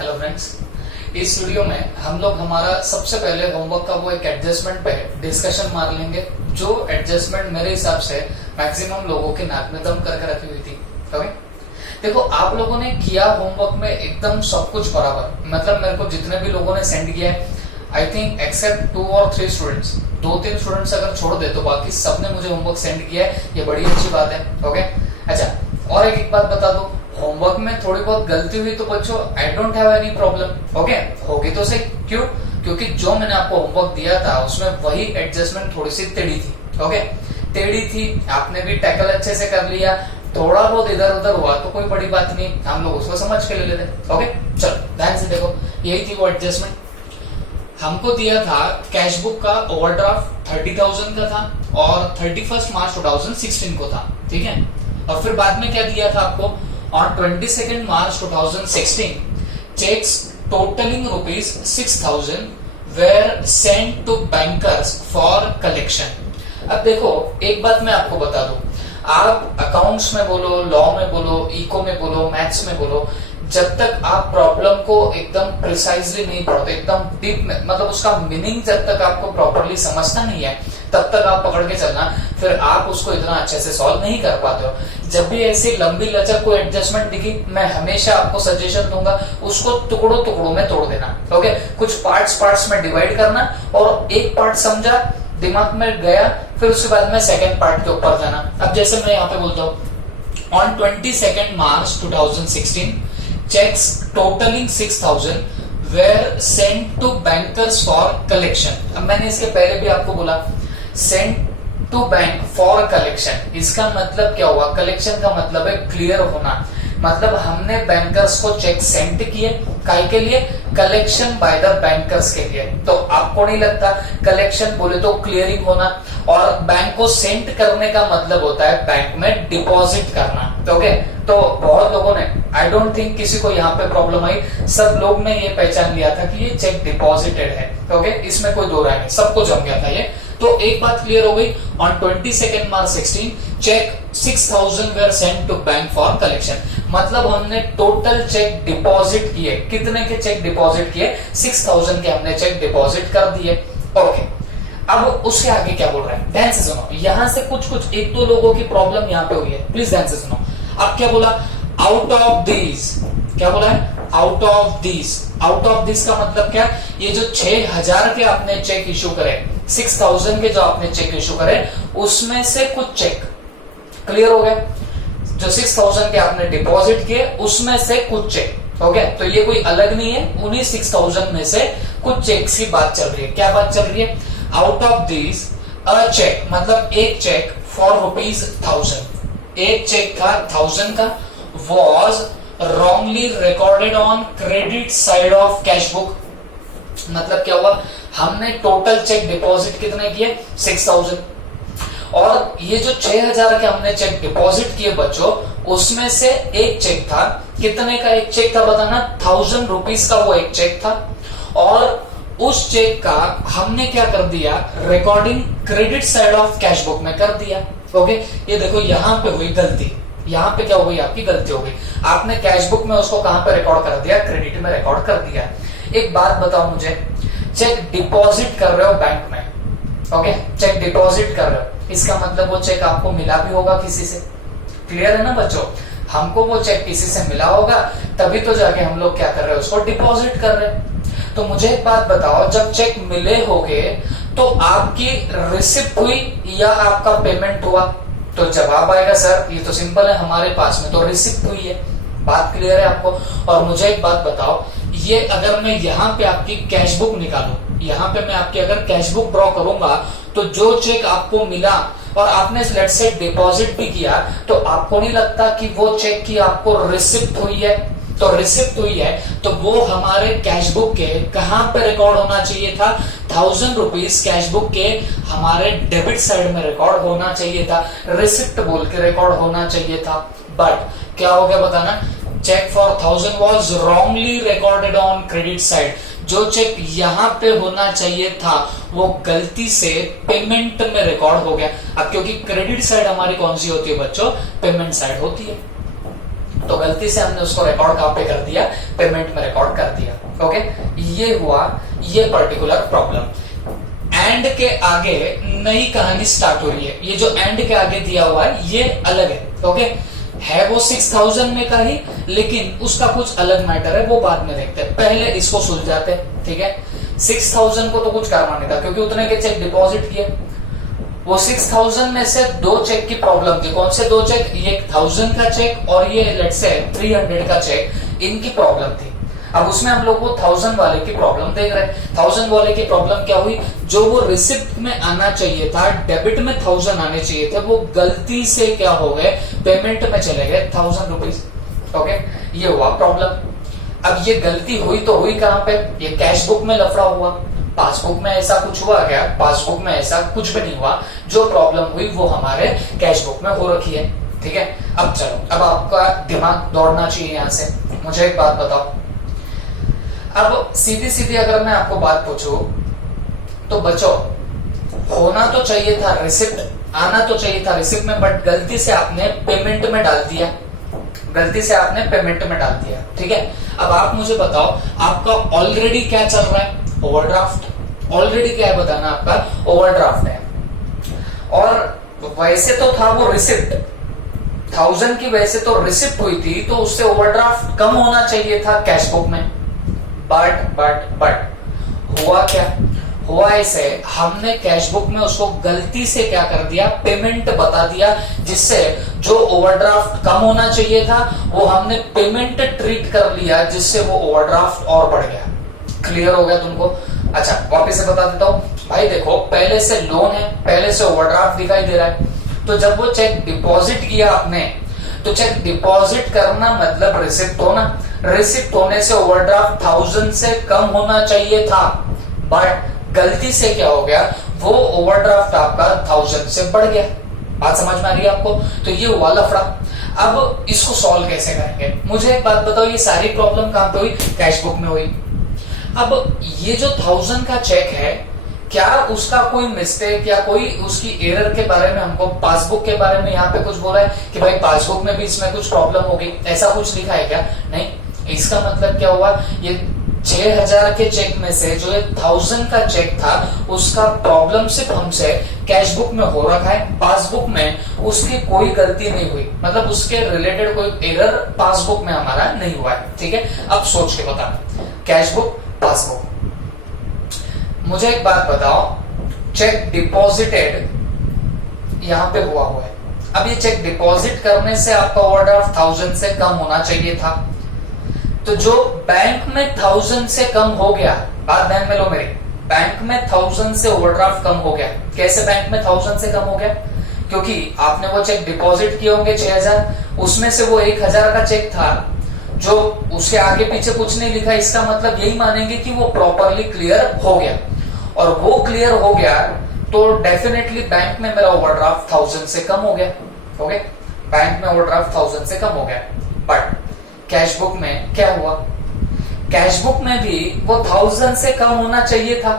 Hello friends, इस video में हम लोग हमारा सबसे पहले होमवर्क का वो एक एडजस्टमेंट पे डिस्कशन मार लेंगे, जो एडजस्टमेंट मेरे हिसाब से मैक्सिमम लोगों के नाक में दम करके रखी हुई थी। ओके, देखो आप लोगों ने किया होमवर्क में एकदम सब कुछ बराबर, मतलब मेरे को जितने भी लोगों ने सेंड किया है, आई थिंक एक्सेप्ट 2 और 3 स्टूडेंट्स, 2-3 स्टूडेंट्स अगर छोड़ दे तो बाकी सबने मुझे होमवर्क सेंड किया है, ये बड़ी अच्छी बात है। ओके, अच्छा और एक बात बता दो, होमवर्क में थोड़ी बहुत गलती हुई तो बच्चों I don't have any problem. Okay, होगी तो सही, क्यों? क्योंकि जो मैंने आपको होमवर्क दिया था उसमें वही एडजस्टमेंट थोड़ी सी टेढ़ी थी। ओके, टेढ़ी थी, आपने भी टैकल अच्छे से कर लिया, थोड़ा बहुत इधर उधर हुआ तो कोई बड़ी बात नहीं, हम लोग उसको समझ के ले लेते। ओके, चलो ध्यान से देखो, यही थी वो एडजस्टमेंट। हमको दिया था कैश बुक का ओवरड्राफ्ट 30,000 का था और 31 मार्च 2016 को था, ठीक है। और फिर बाद में क्या दिया था आपको, on 22nd March 2016, checks totaling rupees 6,000 were sent to bankers for collection। अब देखो एक बात मैं आपको बता दूं, आप अकाउंट्स में बोलो, लॉ में बोलो, इको में बोलो, मैथ्स में बोलो, जब तक आप प्रॉब्लम को एकदम प्रिसाइजली नहीं पढ़ते, एकदम डीप में, मतलब उसका मीनिंग जब तक आपको प्रॉपरली समझता नहीं है तब तक आप पकड़ के चलना, फिर आप उसको इतना अच्छे से सॉल्व नहीं कर पाते हो। जब भी ऐसी लंबी लचक कोई एडजस्टमेंट दिखी, मैं हमेशा आपको सजेशन दूंगा उसको टुकड़ों टुकड़ों में तोड़ देना। ओके, कुछ पार्ट्स में डिवाइड करना और एक पार्ट समझा, दिमाग में गया, फिर उसके बाद में सेकेंड पार्ट के ऊपर जाना। अब जैसे मैं यहाँ पे बोलता हूँ, on 22nd March 2016 checks totaling 6,000 were sent to bankers for collection। अब मैंने इसके पहले भी आपको बोला sent to bank for collection, इसका मतलब क्या हुआ? कलेक्शन का मतलब है क्लियर होना, मतलब हमने बैंकर्स को चेक सेंड किए, काय के लिए? कलेक्शन बाय द बैंकर्स के लिए। तो आपको नहीं लगता कलेक्शन बोले तो क्लियरिंग होना, और बैंक को सेंड करने का मतलब होता है बैंक में डिपॉजिट करना। ओके, तो बहुत लोगों ने, आई डोंट थिंक किसी को यहाँ पे प्रॉब्लम आई, सब लोग ने ये पहचान लिया था कि ये चेक डिपॉजिटेड है। ओके, इसमें कोई दो राय नहीं, सबको जम गया था ये। तो एक बात क्लियर हो गई, on 22nd March 16 cheque 6,000 were sent to bank for collection, मतलब हमने टोटल चेक डिपॉजिट किए। कितने के चेक डिपॉजिट किए? 6,000 के हमने चेक डिपॉजिट कर दिए। ओके, अब उसके आगे क्या बोल रहे हैं, ध्यान से सुनो। यहां से कुछ एक दो लोगों की प्रॉब्लम यहाँ पे हुई है, प्लीज ध्यान से सुनो। अब क्या बोला? आउट ऑफ दीज, क्या बोला है? Out of this. Out of this का मतलब क्या? ये जो 6,000 के आपने चेक इशू करे, 6,000 के जो आपने चेक इशू करे, उसमें से कुछ चेक, क्लियर हो गया? जो 6,000 के आपने डिपॉजिट किए उसमें से कुछ चेक। ओके, तो ये कोई अलग नहीं है, उन्हीं 6,000 में से कुछ चेक की बात चल रही है। क्या बात चल रही है? Out of this a cheque, मतलब एक चेक फॉर ₹1000, एक चेक था 1000 का, was wrongly recorded on credit side of cash book। मतलब क्या हुआ? हमने टोटल चेक डिपॉजिट कितने किए? 6,000, और ये जो 6,000 के हमने चेक डिपॉजिट किए बच्चों, उसमें से एक चेक था, कितने का एक चेक था बताना? 1000 रुपीज का वो एक चेक था, और उस चेक का हमने क्या कर दिया? Recording credit side of cash book में कर दिया। ओके, ये देखो यहाँ पे हुई गलती, यहाँ पे क्या हो गई? आपकी गलती हो गई, आपने कैश बुक में उसको कहां पे रिकॉर्ड कर दिया? क्रेडिट में रिकॉर्ड कर दिया। एक बात बताओ मुझे, चेक डिपॉजिट कर रहे हो बैंक में, ओके, चेक डिपॉजिट कर रहे हो, इसका मतलब वो चेक आपको मिला भी होगा किसी से, क्लियर है ना बच्चों? हमको वो चेक किसी से मिला होगा, तभी तो जाके हम लोग क्या कर रहे हैं? उसको डिपॉजिट कर रहे हैं। तो मुझे एक बात बताओ, जब चेक मिले होंगे तो आपकी रिसिप्ट हुई या आपका पेमेंट हुआ? तो जवाब आएगा सर ये तो सिंपल है, हमारे पास में तो रिसिप्ट हुई है। बात क्लियर है आपको? और मुझे एक बात बताओ, ये अगर मैं यहाँ पे आपकी कैश बुक निकालूं, यहाँ पे मैं आपकी अगर कैश बुक ड्रॉ करूंगा, तो जो चेक आपको मिला और आपने लेट्स से डिपॉजिट भी किया, तो आपको नहीं लगता कि वो चेक की आपको रिसिप्ट हुई है? तो रिसिप्ट हुई है तो वो हमारे कैश बुक के कहां पे रिकॉर्ड होना चाहिए था? 1000 रुपीज कैश बुक के हमारे डेबिट साइड में रिकॉर्ड होना चाहिए था, रिसिप्ट बोल के रिकॉर्ड होना चाहिए था। बट क्या हो गया बताना? Cheque for 1000 was wrongly recorded on credit side. जो चेक यहाँ पे होना चाहिए था वो गलती से पेमेंट में रिकॉर्ड हो गया। अब क्योंकि क्रेडिट साइड हमारी कौन सी होती है बच्चों? पेमेंट साइड होती है। तो गलती से हमने उसको रिकॉर्ड कहां पे कर दिया, पेमेंट में रिकॉर्ड कर दिया। ओके, ये हुआ ये पर्टिकुलर प्रॉब्लम। एंड के आगे नई कहानी स्टार्ट हो रही है। ये जो एंड के आगे दिया हुआ है ये अलग है। ओके, है वो 6000 में का ही, लेकिन उसका कुछ अलग मैटर है, वो बाद में देखते हैं, पहले इसको सुलझाते हैं। ठीक है, 6000 को तो कुछ करना नहीं था क्योंकि उतने के चेक डिपॉजिट किए। वो 6000 में से दो चेक की प्रॉब्लम थी। कौन से दो चेक? ये 1000 का चेक और ये लेट्स से 300 का चेक, इनकी प्रॉब्लम थी। अब उसमें हम लोग वो 1000 वाले की प्रॉब्लम देख रहे हैं। 1000 वाले की प्रॉब्लम क्या हुई, जो वो रिसिप्ट में आना चाहिए था, डेबिट में 1000 आने चाहिए थे, वो गलती से क्या हो गए, पेमेंट में चले गए 1000 रुपीज। ओके, ये हुआ प्रॉब्लम। अब ये गलती हुई तो हुई कहां पे, ये कैश बुक में लफड़ा हुआ। पासबुक में ऐसा कुछ हुआ क्या? पासबुक में ऐसा कुछ भी नहीं हुआ। जो प्रॉब्लम हुई वो हमारे कैश बुक में हो रखी है। ठीक है, अब चलो, अब आपका दिमाग दौड़ना चाहिए यहां से। मुझे एक बात बताओ, अब सीधी सीधी अगर मैं आपको बात पूछूं तो बच्चों, होना तो चाहिए था रिसिप्ट, आना तो चाहिए था रिसिप्ट में, बट गलती से आपने पेमेंट में डाल दिया। गलती से आपने पेमेंट में डाल दिया। ठीक है, अब आप मुझे बताओ, आपका ऑलरेडी क्या चल रहा है? ओवरड्राफ्ट। ऑलरेडी क्या है बताना, आपका ओवरड्राफ्ट है। और वैसे तो था वो रिसिप्ट, 1000 की वैसे तो रिसिप्ट हुई थी, तो उससे ओवरड्राफ्ट कम होना चाहिए था कैश बुक में। बट हुआ क्या? हुआ ऐसे, हमने कैश बुक में उसको गलती से क्या कर दिया, पेमेंट बता दिया, जिससे जो ओवरड्राफ्ट कम होना चाहिए था वो हमने पेमेंट ट्रीट कर लिया, जिससे वो ओवरड्राफ्ट और बढ़ गया। क्लियर हो गया तुमको? अच्छा, वापस से बता देता हूं भाई। देखो, पहले से लोन है, पहले से ओवरड्राफ्ट दिखाई दे रहा है, तो जब वो चेक डिपॉजिट किया आपने, तो चेक डिपॉजिट करना मतलब रिसिप्ट होना। रिसिप्ट होने से ओवरड्राफ्ट 1000 से कम होना चाहिए था, बट गलती से क्या हो गया, वो ओवरड्राफ्ट आपका 1000 से बढ़ गया। बात समझ में आ रही है आपको? तो ये हुआ लफड़ा। अब इसको सॉल्व कैसे करेंगे? मुझे एक बात बताओ, ये सारी प्रॉब्लम कहां पे हुई? कैश बुक में हुई। अब ये जो 1000 का चेक है, क्या उसका कोई मिस्टेक या कोई उसकी एरर के बारे में हमको पासबुक के बारे में यहाँ पे कुछ बोला है कि भाई पासबुक में भी इसमें कुछ प्रॉब्लम हो गई, ऐसा कुछ लिखा है क्या? नहीं। इसका मतलब क्या हुआ, ये 6000 के चेक में से जो ये 1000 का चेक था, उसका प्रॉब्लम सिर्फ हमसे कैश बुक में हो रखा है, पासबुक में उसकी कोई गलती नहीं हुई, मतलब उसके रिलेटेड कोई एरर पासबुक में हमारा नहीं हुआ है। ठीक है, अब सोच के बता, कैश बुक, पासबुक। मुझे एक बात बताओ, चेक डिपॉजिटेड यहां पे हुआ है। अब ये चेक डिपॉजिट करने से आपका ओवरड्राफ्ट 1000 से कम होना चाहिए था, तो जो बैंक में 1000 से कम हो गया, बात ध्यान में लो मेरी, बैंक में 1000 से ओवरड्राफ्ट कम हो गया। कैसे बैंक में 1000 से कम हो गया? क्योंकि आपने वो चेक डिपॉजिट किए होंगे 6000, उसमें से वो 1000 का चेक था, जो उसके आगे पीछे कुछ नहीं लिखा, इसका मतलब यही मानेंगे कि वो प्रॉपरली क्लियर हो गया, और वो क्लियर हो गया तो डेफिनेटली बैंक में मेरा ओवरड्राफ्ट 1000 से कम हो गया। ओके, बैंक में ओवरड्राफ्ट 1000 से कम हो गया। बट कैश बुक में क्या हुआ? कैश बुक में भी वो 1000 से कम होना चाहिए था,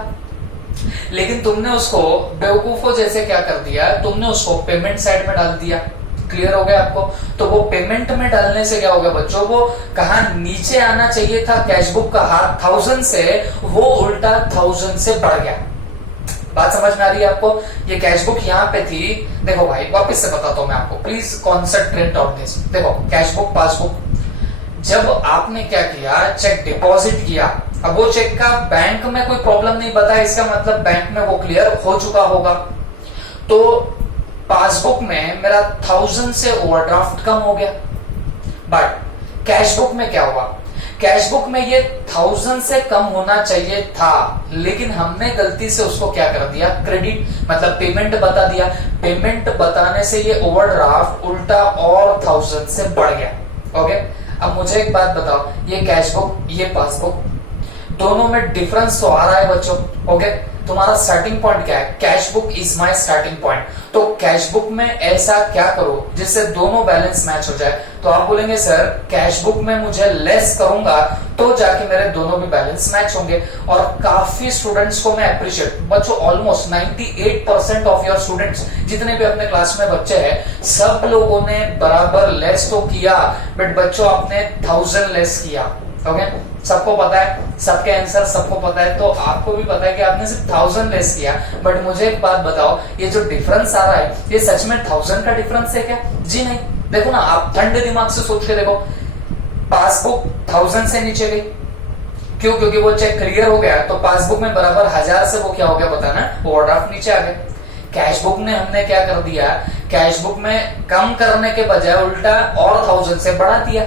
लेकिन तुमने उसको बेवकूफों जैसे क्या कर दिया, तुमने उसको पेमेंट साइड में डाल दिया। क्लियर हो गया आपको? तो वो पेमेंट में डालने से क्या हो गया बच्चों, वो कहा नीचे आना चाहिए था कैश बुक का हाथ 1000 से, वो उल्टा 1000 से बढ़ गया। बात समझ में आ रही है आपको? ये कैश बुक यहाँ पे थी। देखो भाई, वापस से बताता हूं मैं आपको, प्लीज कॉन्सेंट्रेट ऑन दिस। देखो, कैश बुक, पासबुक, जब आपने क्या किया, चेक डिपॉजिट किया, अब वो चेक का बैंक में कोई प्रॉब्लम नहीं बताया, इसका मतलब बैंक में वो क्लियर हो चुका होगा। तो पासबुक में मेरा 1000 से ओवरड्राफ्ट कम हो गया। बट कैश बुक में क्या हुआ? कैश बुक में ये 1000 से कम होना चाहिए था, लेकिन हमने गलती से उसको क्या कर दिया, क्रेडिट मतलब पेमेंट बता दिया। पेमेंट बताने से ये ओवरड्राफ्ट उल्टा और 1000 से बढ़ गया। ओके, अब मुझे एक बात बताओ, ये कैश बुक, ये पासबुक, दोनों में डिफरेंस तो आ रहा है बच्चों। ओके, तुम्हारा स्टार्टिंग पॉइंट क्या है, cash book is my starting point. तो कैश बुक में ऐसा क्या करो जिससे दोनों बैलेंस मैच हो जाए। तो आप बोलेंगे सर कैश बुक में मुझे लेस करूंगा तो जाके मेरे दोनों भी बैलेंस मैच होंगे। और काफी स्टूडेंट्स को मैं अप्रिशिएट, बच्चों ऑलमोस्ट 98% ऑफ योर स्टूडेंट्स जितने भी अपने क्लास में बच्चे हैं सब लोगों ने बराबर लेस तो किया, बट बच्चों आपने 1000 लेस किया। ओके, सबको पता है, सबके आंसर सबको पता है, तो आपको भी पता है कि आपने सिर्फ 1000 लेस किया। बट मुझे एक बात बताओ, ये जो डिफरेंस आ रहा है ये सच में 1000 का डिफरेंस है क्या? जी नहीं। देखो ना, आप ठंडे दिमाग से सोच के देखो, पासबुक 1000 से नीचे गई, क्यों? क्योंकि वो चेक क्लियर हो गया, तो पासबुक में बराबर 1000 से वो क्या हो गया बताना, ओवरड्राफ्ट नीचे आ गए। कैश बुक ने हमने क्या कर दिया, कैश बुक में कम करने के बजाय उल्टा और 1000 से बढ़ा दिया,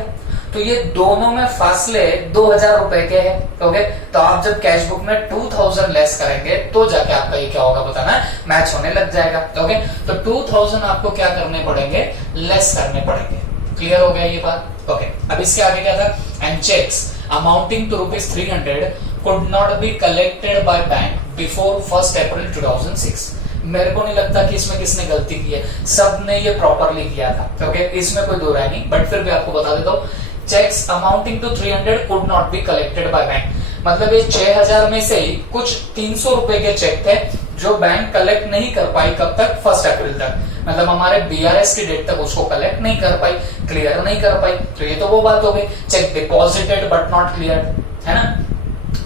तो ये दोनों में फासले 2000 रुपए के हैं। ओके, तो आप जब कैश बुक में 2000 लेस करेंगे तो जाके आपका ये क्या होगा बताना, मैच होने लग जाएगा। ओके, तो 2000 आपको क्या करने पड़ेंगे, लेस करने पड़ेंगे। क्लियर हो गया ये बात? ओके, अब इसके आगे क्या था, and cheques amounting to ₹300 could not be collected by bank before 1 April 2006। मेरे को नहीं लगता कि इसमें किसने गलती की है, सबने ये प्रॉपरली किया था। ओके, इसमें कोई दो राय नहीं, बट फिर भी आपको बता देता हूं, cheques amounting to 300 could not be collected by bank. मतलब ये 6000 में से ही कुछ 300 रुपए के चेक थे जो बैंक कलेक्ट नहीं कर पाई, कब तक, 1 अप्रैल तक। मतलब हमारे बीआरएस की डेट तक उसको कलेक्ट नहीं कर पाई, क्लियर नहीं कर पाई। तो ये तो वो बात हो गई, cheque deposited but not clear, है ना।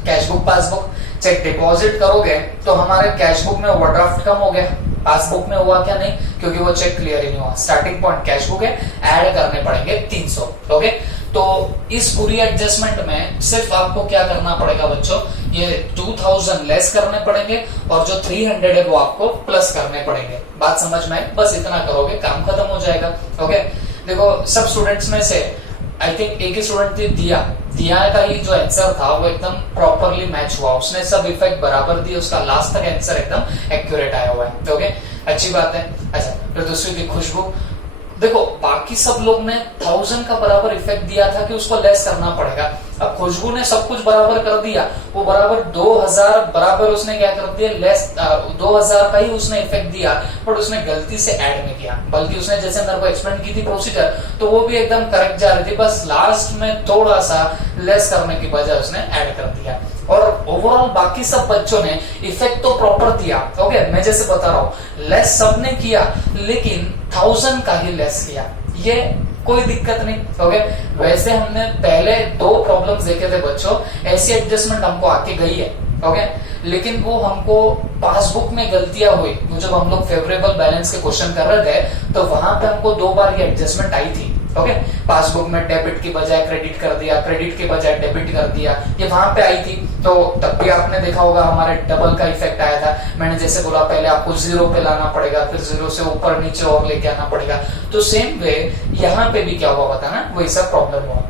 Cash book passbook, cheque deposit करोगे तो हमारे कैश बुक में ओवरड्राफ्ट कम हो गया, पासबुक में हुआ क्या, नहीं, क्योंकि वो चेक क्लियर ही नहीं हुआ। स्टार्टिंग पॉइंट कैश बुक है, ऐड करने पड़ेंगे 300। ओके, तो इस पूरी एडजस्टमेंट में सिर्फ आपको क्या करना पड़ेगा बच्चों, ये 2000 लेस करने पड़ेंगे और जो 300 है वो आपको प्लस करने पड़ेंगे। बात समझ में आई? बस इतना करोगे काम खत्म हो जाएगा। ओके, देखो सब स्टूडेंट्स में से आई थिंक एक ही स्टूडेंट थी, दिया का ही जो आंसर था वो एकदम प्रॉपरली मैच हुआ, उसने सब इफेक्ट बराबर दिए, उसका लास्ट तक आंसर एकदम एक्यूरेट आया हुआ है। ओके, अच्छी बात है। अच्छा, फिर दूसरी थी खुशबू। देखो बाकी सब लोग ने 1000 का बराबर इफेक्ट दिया था कि उसको लेस करना पड़ेगा। अब खुशबू ने सब कुछ बराबर कर दिया, वो बराबर 2000 बराबर उसने क्या कर दिया, लेस 2000 का ही उसने इफेक्ट दिया, बट उसने गलती से ऐड में किया। बल्कि उसने जैसे मेरे को एक्सप्लेन की थी प्रोसीजर, तो वो भी एकदम करेक्ट जा रही थी, बस लास्ट में थोड़ा सा लेस करने की बजाय उसने ऐड कर दिया। और ओवरऑल बाकी सब बच्चों ने इफेक्ट तो प्रॉपर दिया। ओके, मैं जैसे बता रहा हूं, लेस सबने किया लेकिन 1000 का ही लेस किया, ये कोई दिक्कत नहीं। ओके, वैसे हमने पहले 2 प्रॉब्लम्स देखे थे बच्चों, ऐसी एडजस्टमेंट हमको आके गई है। ओके, लेकिन वो हमको पासबुक में गलतियां हुई, जब हम लोग फेवरेबल बैलेंस के क्वेश्चन कर रहे थे तो वहां पे हमको 2 बार ये एडजस्टमेंट आई थी। ओके, पासबुक में डेबिट की बजाय क्रेडिट कर दिया, क्रेडिट के बजाय डेबिट कर दिया, ये वहां पे आई थी। तो तब भी आपने देखा होगा हमारे डबल का इफेक्ट आया था। मैंने जैसे बोला पहले आपको 0 पे लाना पड़ेगा, फिर 0 से ऊपर नीचे और लेके आना पड़ेगा। तो सेम वे यहाँ पे भी क्या हुआ बताना, वही सब प्रॉब्लम हुआ।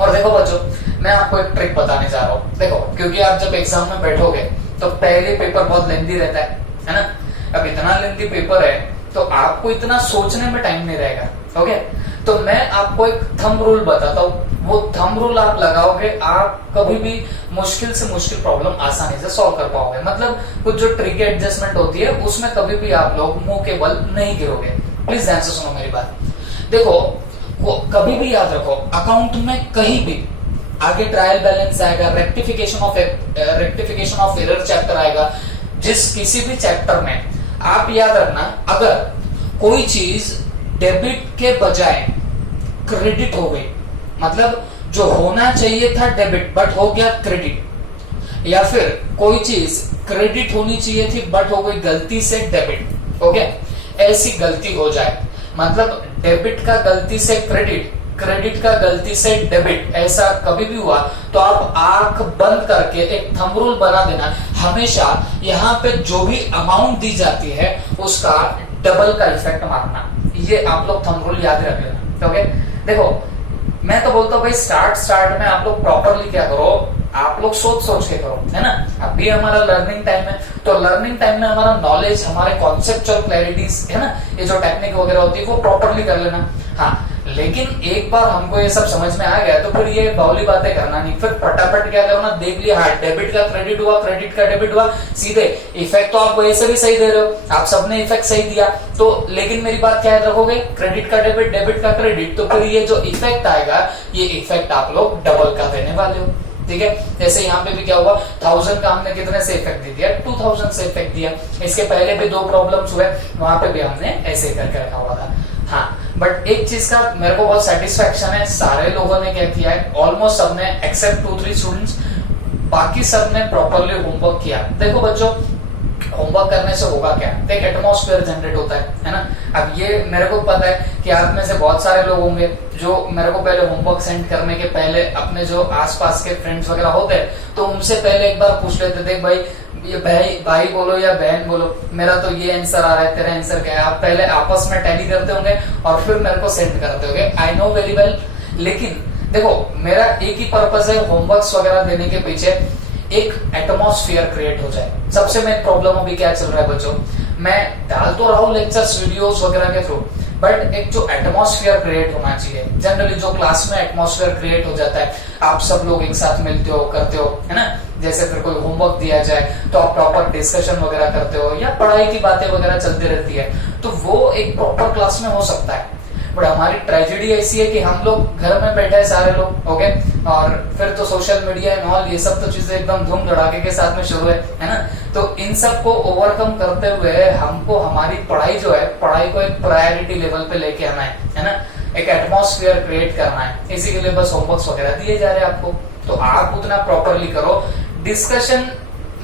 और देखो बच्चों, मैं आपको एक ट्रिक बताने जा रहा हूँ। देखो, क्योंकि आप जब एग्जाम में बैठोगे तो पहले पेपर बहुत लेंथी रहता है ना। अब इतना लेंथी पेपर है तो आपको इतना सोचने में टाइम नहीं रहेगा। ओके, तो मैं आपको एक थंब रूल बताता हूँ, वो थंब रूल आप लगाओगे, आप कभी भी मुश्किल से मुश्किल प्रॉब्लम आसानी से सॉल्व कर पाओगे। मतलब कुछ जो ट्रिकी एडजस्टमेंट होती है उसमें कभी भी आप लोग मुंह के बल नहीं गिरोगे। प्लीज ध्यान से सुनो मेरी बात। देखो, कभी भी याद रखो, अकाउंट में कहीं भी आगे ट्रायल बैलेंस आएगा, रेक्टिफिकेशन ऑफ एरर चैप्टर आएगा, जिस किसी भी चैप्टर में आप याद रखना, अगर कोई चीज डेबिट के बजाय क्रेडिट हो गई, मतलब जो होना चाहिए था डेबिट बट हो गया क्रेडिट, या फिर कोई चीज क्रेडिट होनी चाहिए थी बट हो गई गलती से डेबिट। ओके, ऐसी गलती हो जाए, मतलब डेबिट का गलती से क्रेडिट, क्रेडिट का गलती से डेबिट, ऐसा कभी भी हुआ तो आप आंख बंद करके एक थंब रूल बना देना, हमेशा यहाँ पे जो भी अमाउंट दी जाती है उसका डबल का इफेक्ट मारना। ये आप लोग थंब रूल याद रख लेना। ओके, देखो मैं तो बोलता हूँ भाई स्टार्ट में आप लोग प्रॉपरली क्या करो, आप लोग सोच के करो, है ना। अभी हमारा लर्निंग टाइम है, तो लर्निंग टाइम में हमारा नॉलेज, हमारे कॉन्सेप्चुअल क्लैरिटीज, है ना, ये जो टेक्निक वगैरह होती है वो प्रॉपरली कर लेना। हाँ, लेकिन एक बार हमको ये सब समझ में आ गया तो फिर ये बावली बातें करना नहीं, फिर फटाफट क्या करना, देख लिया हाँ डेबिट का क्रेडिट हुआ, क्रेडिट का डेबिट हुआ, सीधे इफेक्ट तो आप वैसे भी सही दे रहे हो, आप सबने इफेक्ट सही दिया तो, लेकिन मेरी बात क्या याद रखोगे, क्रेडिट का डेबिट, डेबिट का क्रेडिट, तो फिर ये जो इफेक्ट आएगा ये इफेक्ट आप लोग डबल का देने वाले हो। ठीक है, जैसे यहाँ पे भी क्या हुआ, 1000 का हमने कितने से इफेक्ट दे दिया, 2000 से इफेक्ट दिया। इसके पहले भी 2 प्रॉब्लम्स हुए, वहां पे भी हमने ऐसे करके रखा हुआ था। हाँ, बट एक चीज का मेरे को बहुत सेटिस्फेक्शन है, सारे लोगों ने क्या किया है, ऑलमोस्ट सबने एक्सेप्ट 2-3 स्टूडेंट्स, बाकी सबने प्रॉपरली होमवर्क किया। देखो बच्चों, होमवर्क करने से होगा क्या, एक एटमॉस्फेयर जनरेट होता है ना। अब ये मेरे को पता है कि आप में से बहुत सारे लोग होंगे जो मेरे को पहले होमवर्क सेंड करने के पहले अपने जो आसपास के फ्रेंड्स वगैरह होते हैं तो उनसे पहले एक बार पूछ लेते, देख भाई ये भाई बोलो या बहन बोलो, मेरा तो ये आंसर आ रहा है, तेरा आंसर क्या है। आप पहले आपस में टैली करते होंगे और फिर मेरे को सेंड करते होंगे, आई नो वेरी वेल। लेकिन देखो मेरा एक ही पर्पस है होमवर्क्स वगैरह देने के पीछे, एक एटमॉस्फेयर क्रिएट हो जाए। सबसे मेन प्रॉब्लम अभी क्या चल रहा है बच्चों, मैं डाल तो रहा हूँ लेक्चर्स वीडियोस वगैरह के थ्रू, बट एक जो एटमॉस्फेयर क्रिएट होना चाहिए। जनरली जो क्लास में एटमॉस्फेयर क्रिएट हो जाता है, आप सब लोग एक साथ मिलते हो, करते हो, है ना। जैसे फिर कोई होमवर्क दिया जाए तो आप प्रॉपर डिस्कशन वगैरह करते हो या पढ़ाई की बातें वगैरह चलती रहती है, तो वो एक प्रॉपर क्लास में हो सकता है। बट हमारी ट्रेजेडी ऐसी है कि हम लोग घर में बैठे हैं सारे लोग, ओके, और फिर तो सोशल मीडिया एंड ऑल ये सब तो चीजें एकदम धूम धड़ाके के साथ में शुरू है ना। तो इन सब को ओवरकम करते हुए हमको हमारी पढ़ाई जो है, पढ़ाई को एक प्रायोरिटी लेवल पे लेके आना है ना, एक एटमॉस्फेयर क्रिएट करना है। इसी के लिए बस होमवर्क्स वगैरह दिए जा रहे हैं आपको, तो आप उतना प्रॉपरली करो। डिस्कशन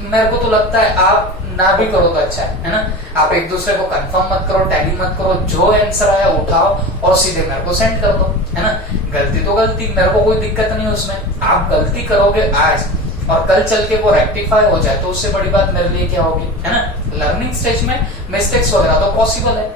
मेरे को तो लगता है आप ना भी करो तो अच्छा है ना। आप एक दूसरे को कंफर्म मत करो, टैली मत करो, जो आंसर आया उठाओ और सीधे मेरे को सेंड कर दो, है ना। गलती तो गलती, मेरे को कोई दिक्कत नहीं उसमें। आप गलती करोगे आज और कल चल के वो रेक्टिफाई हो जाए तो उससे बड़ी बात मेरे लिए क्या होगी, है ना। लर्निंग स्टेज में मिस्टेक्स वगैरह तो पॉसिबल है,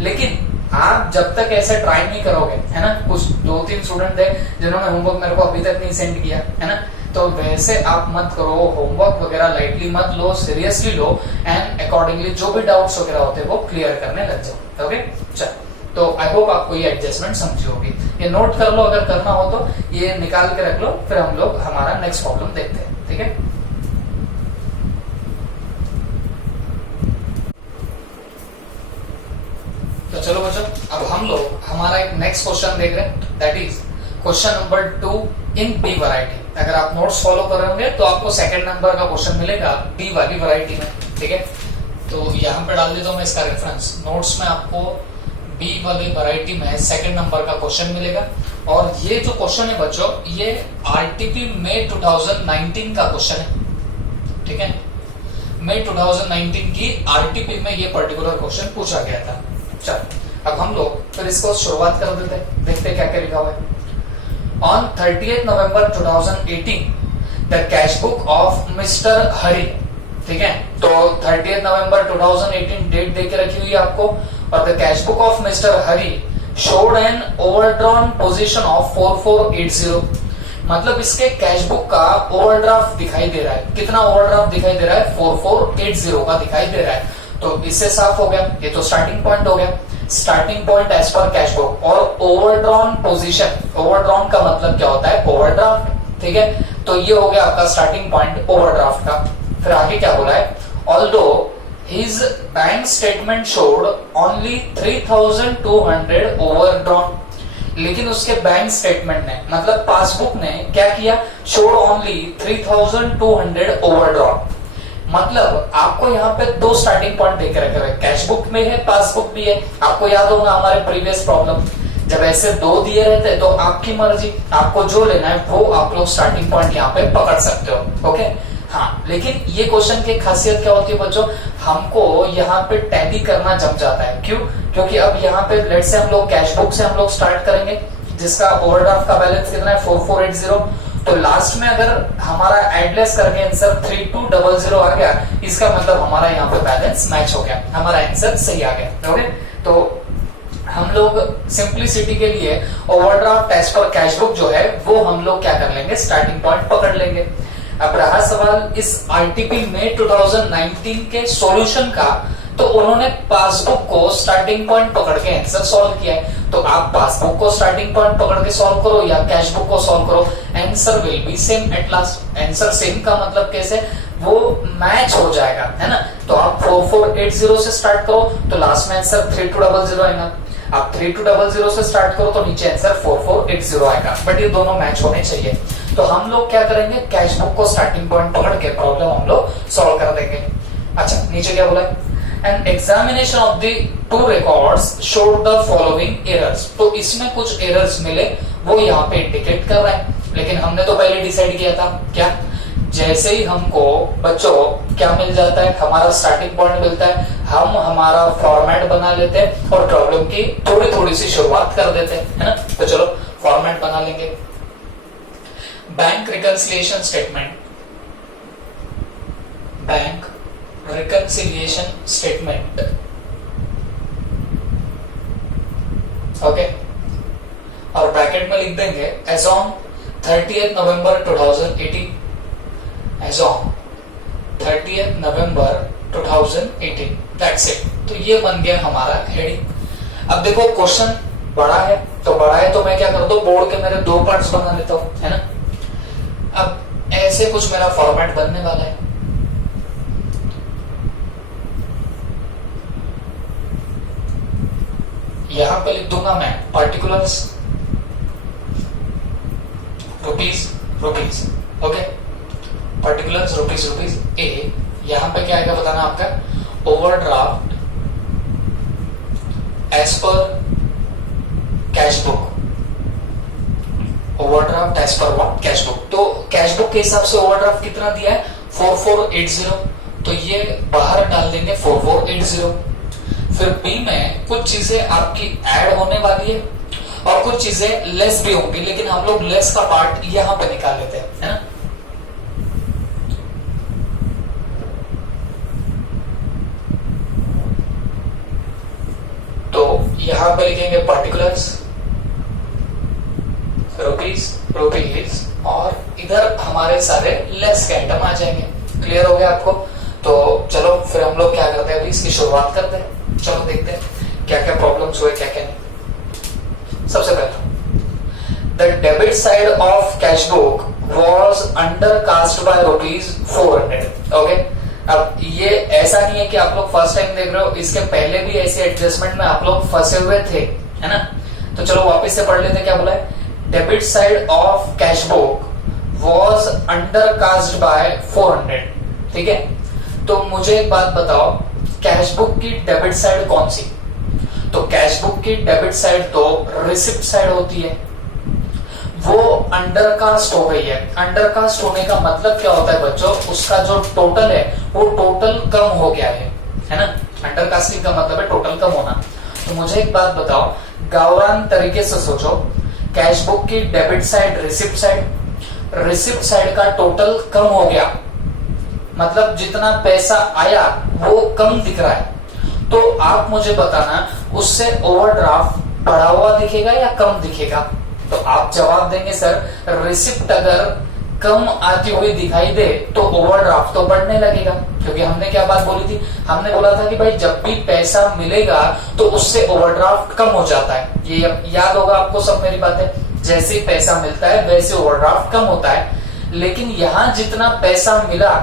लेकिन आप जब तक ऐसे ट्राई नहीं करोगे, है ना। कुछ 2-3 स्टूडेंट थे जिन्होंने होमवर्क मेरे को अभी तक नहीं सेंड किया, है ना। तो वैसे आप मत करो, होमवर्क वगैरह लाइटली मत लो, सीरियसली लो, एंड अकॉर्डिंगली जो भी डाउट्स वगैरह होते हैं वो क्लियर करने लग जाओ। ओके, चल, तो आई होप आपको ये एडजस्टमेंट समझी होगी। ये नोट कर लो, अगर करना हो तो ये निकाल के रख लो, फिर हम लोग हमारा नेक्स्ट प्रॉब्लम देखते हैं। ठीक है, तो चलो बच्चों, अब हम लोग हमारा एक नेक्स्ट क्वेश्चन देख रहे हैं, that is question number 2 in B variety. अगर आप नोट्स फॉलो कर रहे होंगे तो आपको सेकंड नंबर का क्वेश्चन मिलेगा बी वाली वैरायटी में। ठीक है, तो यहाँ पे डाल देता हूँ मैं इसका रेफरेंस। नोट्स में आपको बी वाली वैरायटी में सेकंड नंबर का क्वेश्चन मिलेगा, और ये जो क्वेश्चन है बच्चों, ये आरटीपी मई 2019 का क्वेश्चन है। ठीक है, मई 2019 की आरटीपी में ये पर्टिकुलर क्वेश्चन पूछा गया था। चल, अब हम लोग फिर इसको शुरुआत कर देते हैं, देखते हैं क्या क्या लिखा हुआ है। On 30th November 2018, the cash book of Mr. Hari, ठीक है, तो 30th November 2018 डेट देके रखी हुई है आपको, और the cash book of Mr. Hari showed an overdrawn position of 4480। मतलब इसके कैश बुक का ओवरड्राफ्ट दिखाई दे रहा है। कितना ओवरड्राफ्ट दिखाई दे रहा है? 4480 का दिखाई दे रहा है। तो इससे साफ हो गया, ये तो स्टार्टिंग पॉइंट हो गया। स्टार्टिंग पॉइंट एज पर कैश बुक, और ओवरड्रॉन पोजीशन, ओवरड्रॉन का मतलब क्या होता है? ओवरड्राफ्ट। ठीक है, तो ये हो गया आपका स्टार्टिंग पॉइंट ओवरड्राफ्ट का। फिर आगे क्या बोला है? Although his bank statement showed only 3200 overdrawn, लेकिन उसके बैंक स्टेटमेंट ने, मतलब पासबुक ने क्या किया? Showed only 3200 overdrawn. मतलब आपको यहाँ पे 2 स्टार्टिंग पॉइंट देके रखे हुए, कैश बुक में है, पासबुक भी है। आपको याद होगा हमारे प्रीवियस प्रॉब्लम, जब ऐसे 2 दिए रहते तो आपकी मर्जी, आपको जो लेना है वो आप लोग स्टार्टिंग पॉइंट यहाँ पे पकड़ सकते हो। ओके, हाँ, लेकिन ये क्वेश्चन की खासियत क्या होती है बच्चों? हमको यहाँ पे टैली करना जम जाता है। क्यों? क्योंकि अब यहाँ पे लेट्स से हम लोग कैश बुक से हम लोग स्टार्ट करेंगे, जिसका ओवरड्राफ्ट का बैलेंस कितना है? 4480। तो लास्ट में अगर हमारा एडलेस करके आंसर 3200 आ गया, इसका मतलब हमारा यहाँ पे बैलेंस मैच हो गया, हमारा आंसर सही आ गया। ओके, तो हम लोग सिंप्लिसिटी के लिए ओवरड्राफ्ट एज पर कैश बुक जो है वो हम लोग क्या कर लेंगे? स्टार्टिंग पॉइंट पकड़ लेंगे। अब रहा सवाल इस आरटीपी में 2019 के सॉल्यूशन का, तो उन्होंने पासबुक को स्टार्टिंग पॉइंट पकड़ के आंसर सॉल्व किया है। तो आप पासबुक को स्टार्टिंग पॉइंट पकड़ के सॉल्व करो या कैश बुक को सॉल्व करो, answer will be same at last. Answer same का मतलब कैसे, वो मैच हो जाएगा, है ना। तो आप 4480 से स्टार्ट करो तो लास्ट में आंसर 3200 आएगा। आप 3200 से स्टार्ट करो तो नीचे आंसर 4480 आएगा, बट ये दोनों मैच होने चाहिए। तो हम लोग क्या करेंगे, कैश बुक को स्टार्टिंग पॉइंट पकड़ के प्रॉब्लम हम लोग सॉल्व कर देंगे। अच्छा, नीचे क्या बोला, an examination of the two records showed the following errors. तो इसमें कुछ एरर्स मिले, वो यहाँ पे इंडिकेट कर रहा है, लेकिन हमने तो पहले डिसाइड किया था क्या, जैसे ही हमको बच्चों क्या मिल जाता है, हमारा स्टार्टिंग पॉइंट मिलता है, हम हमारा फॉर्मेट बना लेते हैं और प्रॉब्लम की थोड़ी थोड़ी सी शुरुआत कर देते हैं, है ना। तो चलो फॉर्मेट बना लेंगे। Bank reconciliation statement, bank reconciliation statement, okay. और ब्रैकेट में लिख देंगे as on 30th November 2018, as on 30th November 2018, that's it. तो ये बन गया हमारा हेडिंग। अब देखो क्वेश्चन बड़ा है, तो मैं क्या करता हूँ, बोर्ड के मेरे 2 पार्ट्स बना लेता हूँ, है ना। अब ऐसे कुछ मेरा फॉर्मेट बनने वाला है। यहां पे लिख दूंगा मैं particulars rupees, okay, particulars rupees ए। यहां पे क्या आएगा बताना आपका, ओवरड्राफ्ट एज पर cash book, overdraft as per what, cash book. तो कैश बुक के हिसाब से ओवरड्राफ्ट कितना दिया है, 4480, तो ये बाहर डाल देंगे 4480। फिर बी में कुछ चीजें आपकी ऐड होने वाली है और कुछ चीजें लेस भी होंगी, लेकिन हम लोग लेस का पार्ट यहां पे निकाल लेते हैं, है ना। तो यहां पे लिखेंगे पार्टिकुलर्स रुपीज और इधर हमारे सारे लेस के आइटम आ जाएंगे। क्लियर हो गया आपको। तो चलो फिर हम लोग क्या करते हैं, अभी इसकी शुरुआत करते हैं। चलो देखते हैं क्या क्या प्रॉब्लम्स हुए, क्या क्या नहीं। सबसे पहले the debit side of cash book was undercast bye ₹400, okay. अब ये ऐसा नहीं है कि आप लोग फर्स्ट टाइम देख रहे हो, इसके पहले भी ऐसे एडजस्टमेंट में आप लोग फंसे हुए थे, है ना। तो चलो वापस से पढ़ लेते हैं क्या बोला है, debit side of cash book was undercast bye 400, ठीक है। तो मुझे एक बात बताओ, कैश बुक की डेबिट साइड कौन सी, तो कैश बुक की डेबिट साइड तो रिसिप्ट साइड होती है, वो अंडरकास्ट हो गई है। अंडरकास्ट होने का मतलब क्या होता है बच्चों, उसका जो टोटल है वो टोटल कम हो गया है ना। अंडरकास्टिंग का मतलब है टोटल कम होना। तो मुझे एक बात बताओ, गावरान तरीके से सोचो, कैश बुक की डेबिट साइड रिसिप्ट साइड का टोटल कम हो गया, मतलब जितना पैसा आया वो कम दिख रहा है। तो आप मुझे बताना, उससे ओवरड्राफ्ट बढ़ा हुआ दिखेगा या कम दिखेगा। तो आप जवाब देंगे सर रिसिप्ट अगर कम आती हुई दिखाई दे तो ओवरड्राफ्ट तो बढ़ने लगेगा, क्योंकि हमने क्या बात बोली थी, हमने बोला था कि भाई जब भी पैसा मिलेगा तो उससे ओवरड्राफ्ट कम हो जाता है। ये याद होगा आपको सब मेरी बातें, जैसे पैसा मिलता है वैसे ओवरड्राफ्ट कम होता है। लेकिन यहां जितना पैसा मिला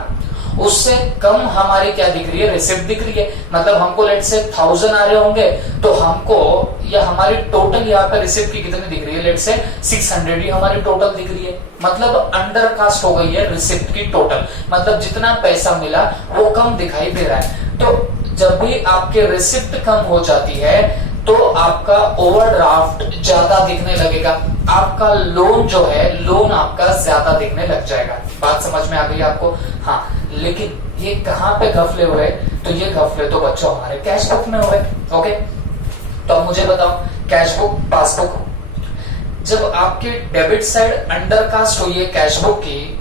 उससे कम हमारी क्या दिख रही है, रिसिप्ट दिख रही है। मतलब हमको लेट से 1000 आ रहे होंगे तो हमको या हमारी टोटल यहाँ पे रिसिप्ट की कितनी दिख रही है, लेट से 600 ही हमारी टोटल दिख रही है। मतलब अंडरकास्ट हो गई है रिसिप्ट की टोटल, मतलब जितना पैसा मिला वो कम दिखाई दे रहा है। तो जब भी आपके रिसिप्ट कम हो जाती है तो आपका ओवरड्राफ्ट ज्यादा दिखने लगेगा, आपका लोन जो है लोन आपका ज्यादा दिखने लग जाएगा। बात समझ में आ गई आपको। हाँ, लेकिन ये कहां पे घपले हुए, तो ये घपले तो बच्चों हमारे कैश बुक में हुए, ओके। तो अब मुझे बताओ, कैश बुक पासबुक, जब आपकी डेबिट साइड अंडरकास्ट हुई है कैश बुक की,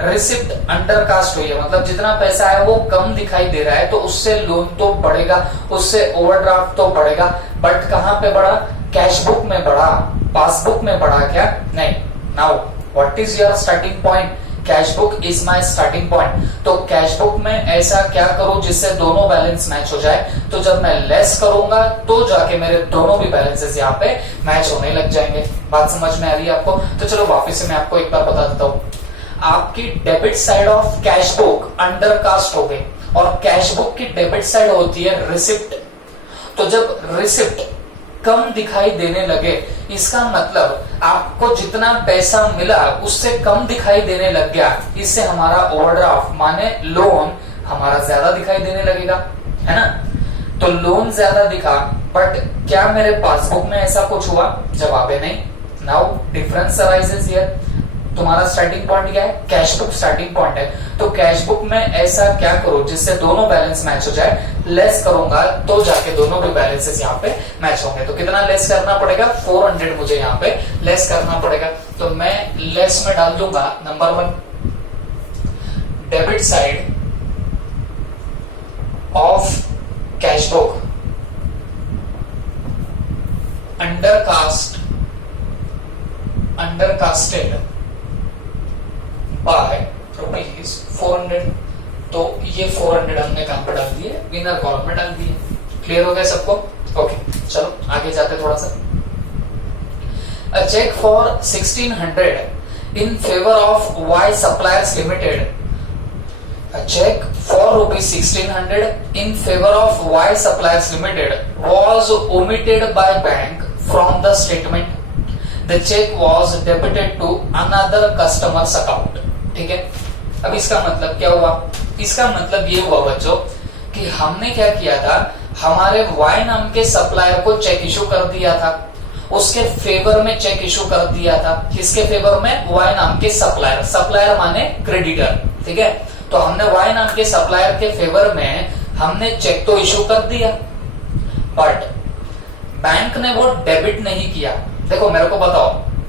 रिसिप्ट अंडरकास्ट हुई है, मतलब जितना पैसा है वो कम दिखाई दे रहा है, तो उससे लोन तो बढ़ेगा, उससे ओवरड्राफ्ट तो बढ़ेगा। बट कहां पे बढ़ा, कैश बुक में बढ़ा, पासबुक में बढ़ा क्या, नहीं। Now what is your starting point, cash book is my starting point, तो कैश बुक में ऐसा क्या करूं जिससे दोनों बैलेंस मैच हो जाए, तो जब मैं लेस करूंगा तो जाके मेरे दोनों भी बैलेंसेस यहाँ पे मैच होने लग जाएंगे। बात समझ में आ रही है आपको? तो चलो वापस से मैं आपको एक बार बता देता हूँ। आपकी debit side of cash book under cast हो गई और कैश बुक की डेबिट साइड होती है रिसिप्ट। तो जब रिसिप्ट कम दिखाई देने लगे, इसका मतलब आपको जितना पैसा मिला उससे कम दिखाई देने लग गया, इससे हमारा ओवरड्राफ्ट माने लोन हमारा ज्यादा दिखाई देने लगेगा, है ना। तो लोन ज्यादा दिखा, बट क्या मेरे पासबुक में ऐसा कुछ हुआ? जवाब है नहीं। Now difference arises here. तुम्हारा स्टार्टिंग पॉइंट क्या है? कैश बुक स्टार्टिंग पॉइंट है, तो कैश बुक में ऐसा क्या करो जिससे दोनों बैलेंस मैच हो जाए, लेस करूंगा तो जाके दोनों भी बैलेंसेस यहाँ पे मैच होंगे। तो कितना लेस करना पड़ेगा? 400 मुझे यहाँ पे लेस करना पड़ेगा। तो मैं लेस में डाल दूंगा number 1 debit side of cash book undercasted by rupees 400। तो ये 400 हमने कहां पर डाल दिए? विनर कॉलम में डाल दिए। क्लियर हो गया सबको? ओके, चलो आगे जाते थोड़ा सा। A cheque for 1600 in favour of Y suppliers limited. A check for rupees 1600 in favor of Y Suppliers Limited was omitted by bank from the statement. The check was debited to another customer's account. ठीक है, अब इसका मतलब क्या हुआ? इसका मतलब ये हुआ बच्चों कि हमने क्या किया था, हमारे Y नाम के सप्लायर को चेक इशू कर दिया था, उसके फेवर में चेक इशू कर दिया था। किसके फेवर में? Y नाम के सप्लायर। सप्लायर माने क्रेडिटर, ठीक है। तो हमने Y नाम के सप्लायर के फेवर में हमने चेक तो इशू कर दिया, बट बैंक ने वो डेबिट नहीं किया। देखो मेरे को बताओ,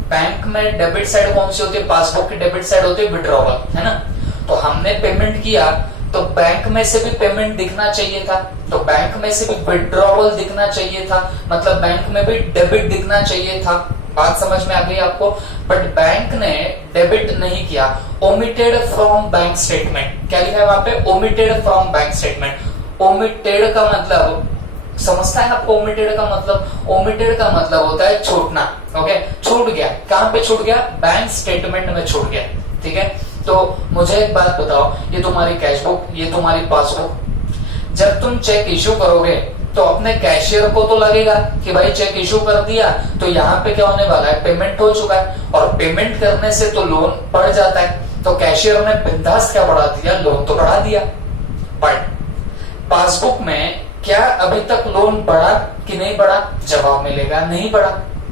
बैंक में डेबिट साइड कौन सी होती है? पासबुक की डेबिट साइड होती है विड्रॉवल, है ना। तो हमने पेमेंट किया तो बैंक में से भी पेमेंट दिखना चाहिए था, तो बैंक में से भी विड्रॉवल दिखना चाहिए था, मतलब बैंक में भी डेबिट दिखना चाहिए था। बात समझ में आ गई आपको? बट बैंक ने डेबिट नहीं किया। ओमिटेड फ्रॉम बैंक स्टेटमेंट, क्या लिखा है वहां पे? Omitted from bank statement. Omitted का मतलब समझता है आपको? ओमिटेड का मतलब, ओमिटेड का मतलब होता है छूटना। ओके, छूट गया। कहां पे छूट गया? बैंक स्टेटमेंट में छूट गया, ठीक है। तो मुझे एक बात बताओ, ये तुम्हारी कैश बुक, ये तुम्हारी पासबुक, जब तुम चेक इश्यू करोगे तो अपने कैशियर को तो लगेगा कि भाई चेक इशू कर दिया, तो यहाँ पे क्या होने वाला है? पेमेंट हो चुका है, और पेमेंट करने से तो लोन बढ़ जाता है। तो कैशियर ने बिंदास क्या बढ़ा दिया? लोन तो बढ़ा दिया। बट पासबुक में क्या अभी तक लोन बढ़ा कि नहीं बढ़ा? जवाब मिलेगा नहीं बढ़ा।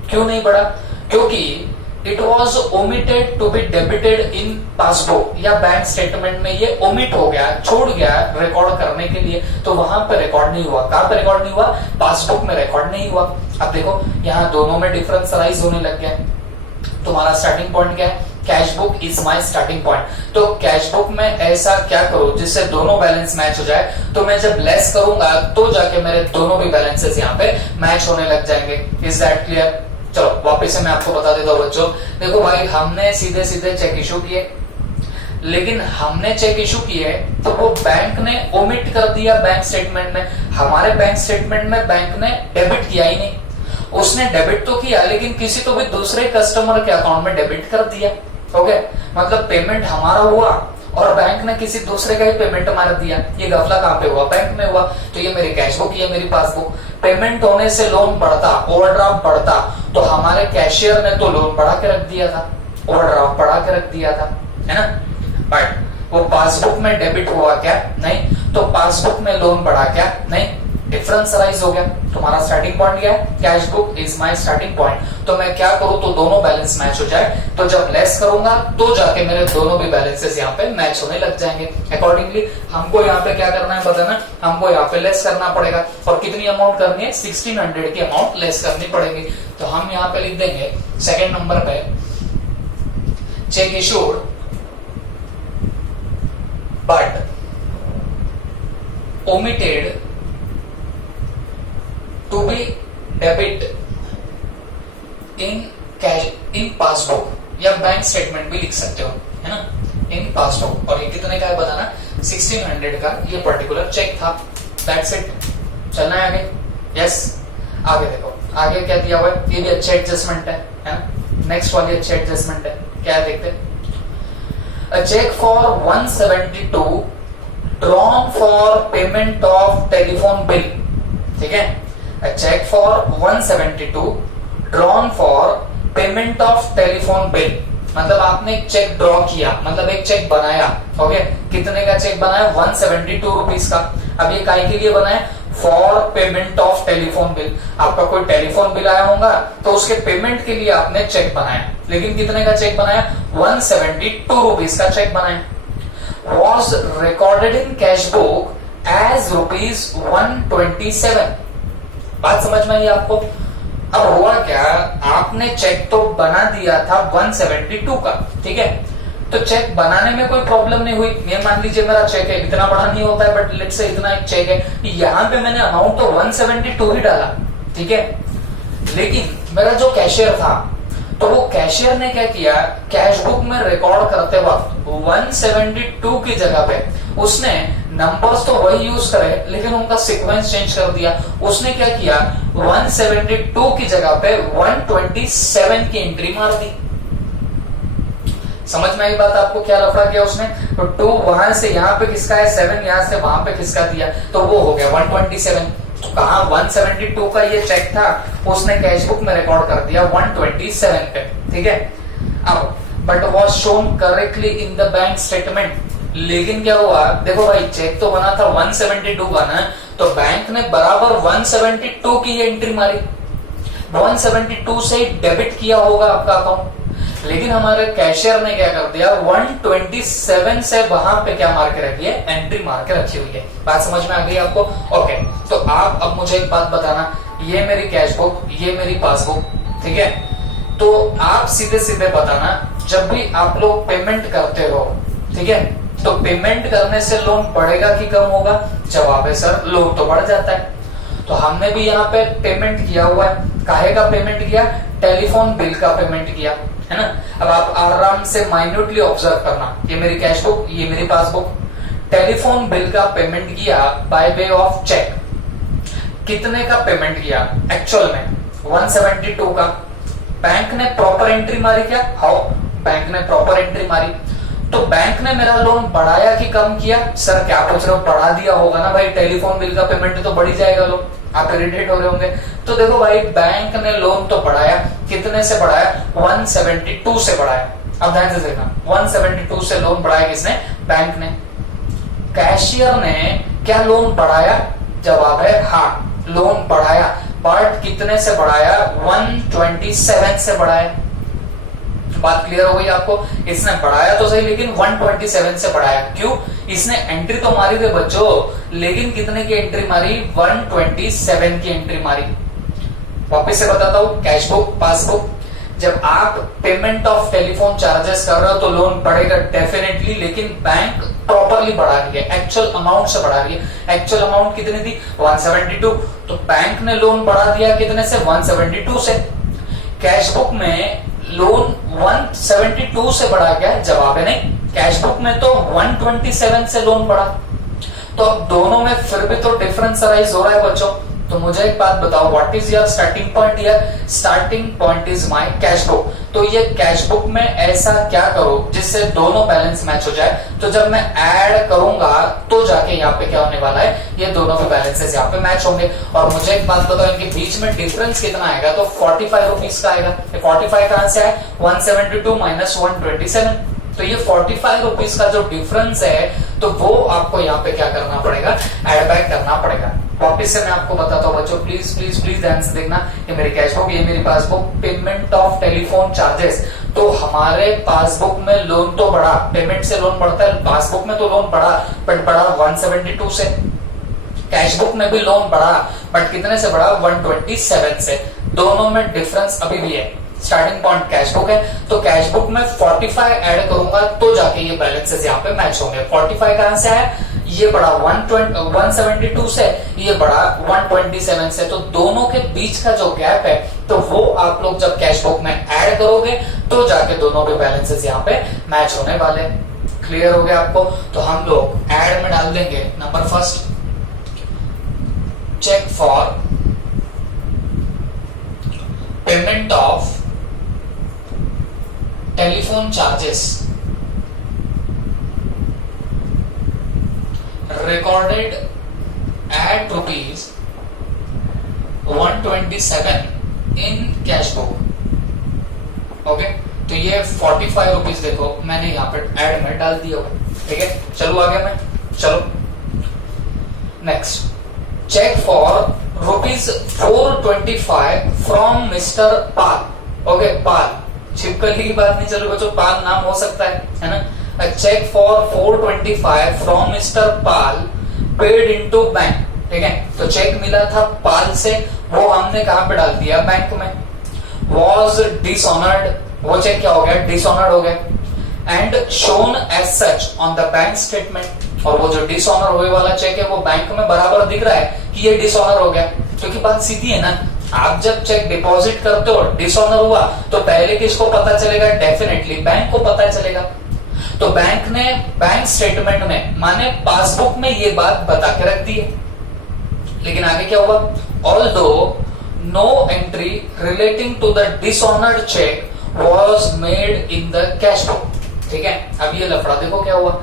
क्यों नहीं बढ़ा? क्योंकि it was omitted to be debited in passbook या बैंक स्टेटमेंट में ये ओमिट हो गया, छोड़ गया रिकॉर्ड करने के लिए, तो वहां पर रिकॉर्ड नहीं हुआ। कहां पर रिकॉर्ड नहीं हुआ? पासबुक में रिकॉर्ड नहीं हुआ। अब देखो यहाँ दोनों में डिफरेंस राइज होने लग गया। तुम्हारा स्टार्टिंग पॉइंट क्या है? Cash book is my starting point. तो कैश बुक में ऐसा क्या करो जिससे दोनों बैलेंस मैच हो जाए, तो मैं जब लेस करूंगा तो जाके मेरे दोनों भी बैलेंसेस यहाँ पे मैच होने लग जाएंगे। Is that clear? चलो वापस से मैं आपको बता देता हूँ बच्चों। देखो भाई, हमने सीधे सीधे चेक इशू किए, लेकिन हमने चेक इशू किए तो वो बैंक ने ओमिट कर दिया बैंक स्टेटमेंट में। हमारे बैंक स्टेटमेंट में बैंक ने डेबिट किया ही नहीं। उसने डेबिट तो किया, लेकिन किसी तो भी दूसरे कस्टमर के अकाउंट में डेबिट कर दिया। ओके, मतलब पेमेंट हमारा हुआ और बैंक ने किसी दूसरे का ही पेमेंट मार दिया। ये गफला कहां पे हुआ? बैंक में हुआ। तो ये मेरी कैश बुक, ये मेरी पासबुक। पेमेंट होने से लोन बढ़ता, ओवरड्राफ्ट बढ़ता, तो हमारे कैशियर ने तो लोन बढ़ा के रख दिया था, ओवरड्राफ्ट बढ़ा के रख दिया था, है ना। बट वो पासबुक में डेबिट हुआ क्या? नहीं। तो पासबुक में लोन बढ़ा क्या? नहीं। डिफरेंस राइज हो गया। तुम्हारा स्टार्टिंग पॉइंट क्या है? Cash book is my starting point. तो मैं क्या करूं तो दोनों बैलेंस मैच हो जाए, तो जब लेस करूंगा तो जाके मेरे दोनों भी बैलेंसेस यहाँ पे मैच होने लग जाएंगे। अकॉर्डिंगली हमको यहाँ पे क्या करना है बताना, हमको यहाँ पे लेस करना पड़ेगा। और कितनी अमाउंट करनी है? 1600 की अमाउंट लेस करनी पड़ेगी। तो हम यहाँ पे लिख देंगे सेकेंड नंबर पे, check issued but omitted to be debit in cash in passbook, या बैंक स्टेटमेंट भी लिख सकते हो, है ना। इन पास्ट हो, और ये कितने का है बताना, 1600 का ये पर्टिकुलर चेक था। That's it. चलना है आगे। यस, आगे देखो, आगे क्या दिया हुआ है, ये भी अच्छे एडजस्टमेंट है ना। नेक्स्ट वाली अच्छे एडजस्टमेंट है, क्या है देखते हैं। A check for 172 drawn for payment of telephone bill, ठीक है। A check for 172 drawn for payment of telephone bill, मतलब आपने एक चेक ड्रॉ किया, मतलब एक चेक बनाया, ओके। कितने का चेक बनाया, 172 रुपीज का। अब ये काय के लिए बनाया, for payment of telephone bill. आपका कोई टेलीफोन बिल आया होगा तो उसके पेमेंट के लिए आपने चेक बनाया, लेकिन कितने का चेक बनाया, 172 रुपीज का चेक बनाया। Was recorded in cash book as ₹127। बात समझ में आई आपको। अब हुआ क्या, आपने चेक तो बना दिया था 172 का, ठीक है। तो चेक बनाने में कोई प्रॉब्लम नहीं हुई। ये मान लीजिए मेरा चेक है, इतना बड़ा नहीं होता है बट लेट्स से इतना एक चेक है, यहाँ पे मैंने अमाउंट तो 172 ही डाला, ठीक है। लेकिन मेरा जो कैशियर था, तो वो कैशियर ने क्या किया, कैश बुक में रिकॉर्ड करते वक्त 172 की जगह पे उसने नंबर्स तो वही यूज करे, लेकिन उनका सीक्वेंस चेंज कर दिया। उसने क्या किया, 172 की जगह पे 127 की एंट्री मार दी। समझ में आई बात आपको, क्या लफड़ा किया उसने। तो 2 वहां से यहाँ पे किसका है, 7 यहाँ से वहां पे किसका दिया, तो वो हो गया 127। तो कहा 172 का ये चेक था, उसने कैश बुक में रिकॉर्ड कर दिया 127 पे, ठीक है। अब but was shown correctly in the bank statement. लेकिन क्या हुआ, देखो भाई चेक तो बना था 172 का ना, तो बैंक ने बराबर 172 की एंट्री मारी, 172 से डेबिट किया होगा आपका अकाउंट। लेकिन हमारे कैशियर ने क्या कर दिया, 127 से वहां पे क्या मार के रखी है, एंट्री मार के रखी हुई है। बात समझ में आ गई आपको, ओके। तो आप अब मुझे एक बात बताना, ये मेरी कैश बुक, ये मेरी पासबुक, ठीक है। तो आप सीधे सीधे बताना, जब भी आप लोग पेमेंट करते हो, ठीक है, तो पेमेंट करने से लोन बढ़ेगा कि कम होगा, जवाब है सर लोन तो बढ़ जाता है। तो हमने भी यहाँ पे पेमेंट किया हुआ है, काहे का पेमेंट किया, टेलीफोन बिल का पेमेंट किया, है ना। अब आप आराम से माइन्यूटली ऑब्जर्व करना, ये मेरी कैश बुक, ये मेरी पासबुक। टेलीफोन बिल का पेमेंट किया बाय वे ऑफ चेक। कितने का पेमेंट किया एक्चुअल में, 172 का। बैंक ने प्रॉपर एंट्री मारी क्या, हाउ, बैंक ने प्रॉपर एंट्री मारी। तो बैंक ने मेरा लोन बढ़ाया कि कम किया, सर क्या पूछ रहे हो, बढ़ा दिया होगा ना भाई, टेलीफोन बिल का पेमेंट तो बढ़ ही जाएगा लोन, आप इरिटेट हो रहे होंगे। तो देखो भाई बैंक ने लोन तो बढ़ाया, कितने से बढ़ाया, 172 से बढ़ाया। अब ध्यान से देखना, 172 से लोन बढ़ाया किसने, बैंक ने। कैशियर ने क्या लोन बढ़ाया, जवाब है हाँ लोन बढ़ाया, बट कितने से बढ़ाया, 127 से बढ़ाया। बात क्लियर हो गई आपको, इसने बढ़ाया तो सही लेकिन 127 से बढ़ाया। क्यों, इसने एंट्री तो मारी थे बच्चों, लेकिन कितने की एंट्री मारी, 127 की एंट्री मारी। वापस से बताता हूं, कैश बुक, पासबुक, जब आप पेमेंट ऑफ टेलीफोन चार्जेस कर रहे हो तो लोन बढ़ेगा डेफिनेटली, लेकिन बैंक प्रॉपरली बढ़ा रही है, एक्चुअल अमाउंट से बढ़ा रही है। एक्चुअल अमाउंट कितनी थी, 172, तो बैंक ने लोन बढ़ा दिया कितने से, 172 से। कैश बुक में लोन 172 से बढ़ा क्या, जवाब है नहीं, कैश बुक में तो 127 से लोन बढ़ा। तो अब दोनों में फिर भी तो डिफरेंस अराइज हो रहा है बच्चों। तो मुझे एक बात बताओ, what is your starting point here, starting point is my cash book. तो ये कैश बुक में ऐसा क्या करो जिससे दोनों बैलेंस मैच हो जाए। तो जब मैं ऐड करूंगा तो जाके यहाँ पे क्या होने वाला है, ये दोनों के बैलेंसेस यहाँ पे मैच होंगे। और मुझे एक बात बताओ, इनके बीच में डिफरेंस कितना आएगा, तो 45 रुपीज का आएगा। 45 कहां से आए, 172 माइनस 127, तो ये 45 रुपीज का जो डिफरेंस है, तो वो आपको यहाँ पे क्या करना पड़ेगा, एड बैक करना पड़ेगा। वापिस से मैं आपको बताता हूँ बच्चों, प्लीज प्लीज प्लीज ध्यान से देखना, ये मेरी कैश बुक, ये मेरी passbook. Payment of telephone charges, तो हमारे पासबुक में लोन तो बढ़ा, पेमेंट से लोन बढ़ता है, पासबुक में तो लोन बढ़ा, बट बढ़ा 172 से। कैश बुक में भी लोन बढ़ा, बट कितने से बढ़ा, 127 से। दोनों में डिफरेंस अभी भी है। स्टार्टिंग पॉइंट कैश बुक है, तो कैश बुक में 45 ऐड करूंगा तो जाके ये बैलेंसेस यहाँ पे मैच होंगे। 45 कहां से आया, ये बढ़ा 172 से, ये बढ़ा 127 से। तो दोनों के बीच का जो गैप है, तो वो आप लोग जब कैश बुक में ऐड करोगे तो जाके दोनों के बैलेंसेस यहाँ पे मैच होने वाले। क्लियर हो गया आपको? तो हम लोग ऐड में डाल देंगे number first, cheque for payment of telephone charges recorded at rupees 127 in cash book. Okay, तो ये 45 रुपीज देखो मैंने यहाँ पे ऐड में डाल दिया होगा। ठीक है, चलो आगे में, चलो next, cheque for rupees 425 from mister Pal. Okay, Pal छिपकली की बात नहीं, चलो बच्चों पाल नाम हो सकता है ना। A check for 425 from Mr. Pal paid into bank. ठीक है, तो चेक मिला था पाल से, वो हमने कहां पे डाल दिया? बैंक में। Was dishonored, वो चेक क्या हो गया? डिसऑनर्ड हो गया। And shown as such on the bank statement, और वो जो डिसऑनर हुए वाला चेक है वो बैंक में बराबर दिख रहा है कि ये डिसऑनर हो गया। क्योंकि बात सीधी है ना, आप जब चेक डिपॉजिट करते हो डिसऑनर हुआ तो पहले किसको पता चलेगा? डेफिनेटली बैंक को पता चलेगा। तो बैंक ने बैंक स्टेटमेंट में माने पासबुक में ये बात बता के रख दी है, लेकिन आगे क्या हुआ? Although no entry relating to the dishonoured cheque was made in the cash book. ठीक है, अब ये लफड़ा देखो क्या हुआ।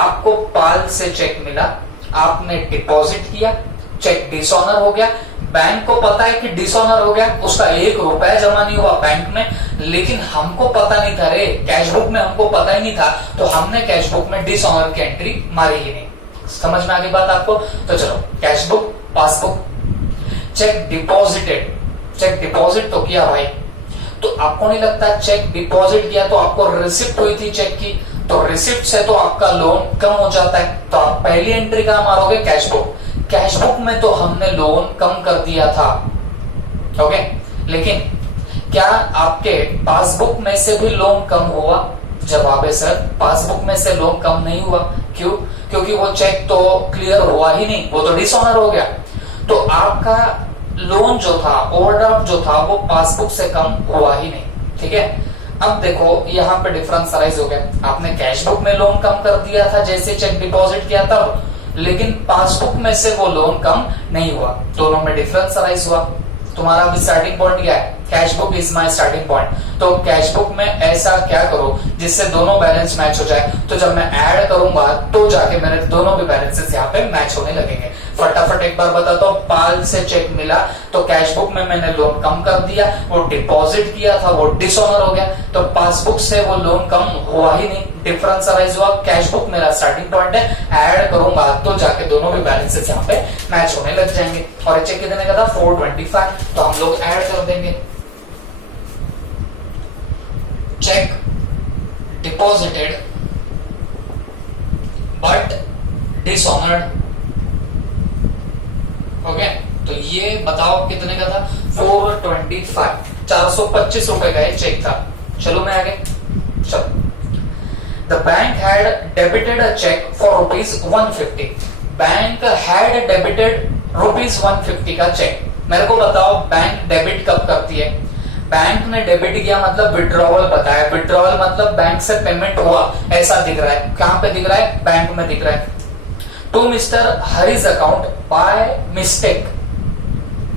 आपको पाल से चेक मिला, आपने डिपॉजिट किया, चेक डिसऑनर हो गया, बैंक को पता है कि डिसऑनर हो गया, उसका 1 रुपया जमा नहीं हुआ बैंक में, लेकिन हमको पता नहीं था रे, कैश बुक में हमको पता ही नहीं था, तो हमने कैश बुक में डिसऑनर की एंट्री मारी ही नहीं। समझ में आ गई बात आपको? तो चलो, cash book, passbook, cheque deposited, cheque deposit तो किया भाई, तो आपको नहीं लगता चेक डिपॉजिट किया तो आपको रिसिप्ट हुई थी चेक की, तो रिसिप्ट से तो आपका लोन कम हो जाता है, तो आप पहली एंट्री कहां मारोगे? Cash book. कैश बुक में तो हमने लोन कम कर दिया था। ओके, लेकिन क्या आपके पासबुक में से भी लोन कम हुआ? जवाब है सर, पासबुक में से लोन कम नहीं हुआ। क्यों? क्योंकि वो चेक तो क्लियर हुआ ही नहीं, वो तो डिसऑनर हो गया। तो आपका लोन जो था, ओवरड्राफ्ट जो था, वो पासबुक से कम हुआ ही नहीं। ठीक है, अब देखो यहाँ पे डिफरेंस अराइज हो गया। आपने कैश बुक में लोन कम कर दिया था जैसे चेक डिपॉजिट किया तब, लेकिन पासबुक में से वो लोन कम नहीं हुआ, दोनों में डिफरेंस अराइज हुआ। तुम्हारा अभी स्टार्टिंग पॉइंट क्या है? Cash book is my starting point. तो कैश बुक में ऐसा क्या करो जिससे दोनों बैलेंस मैच हो जाए, तो जब मैं ऐड करूंगा तो जाके मेरे दोनों भी बैलेंसेस यहाँ पे मैच होने लगेंगे। फटाफट एक बार बताता हूँ, पाल से चेक मिला तो कैश बुक में मैंने लोन कम कर दिया, वो डिपॉजिट किया था वो डिसऑनर हो गया, तो पासबुक से वो लोन कम हुआ ही नहीं, डिफरेंस अराइज हुआ। कैश बुक मेरा स्टार्टिंग पॉइंट है, ऐड करूंगा तो जाके दोनों भी बैलेंसेस यहाँ पे मैच होने लग जाएंगे। और चेक कितने का था? 425, तो हम लोग ऐड कर देंगे। Check deposited but dishonoured. Okay, तो ये बताओ कितने का था? 425, 425 रुपए का ये चेक था। चलो मैं आगे, चलो। The bank had debited a check for rupees 150. Bank had debited rupees 150 का चेक। मेरे को बताओ बैंक डेबिट कब करती है? बैंक ने डेबिट किया मतलब विड्रॉवल बताया, विड्रॉवल मतलब बैंक से पेमेंट हुआ ऐसा दिख रहा है। कहां पे दिख रहा है? बैंक में दिख रहा है। To mister Hari's account by mistake,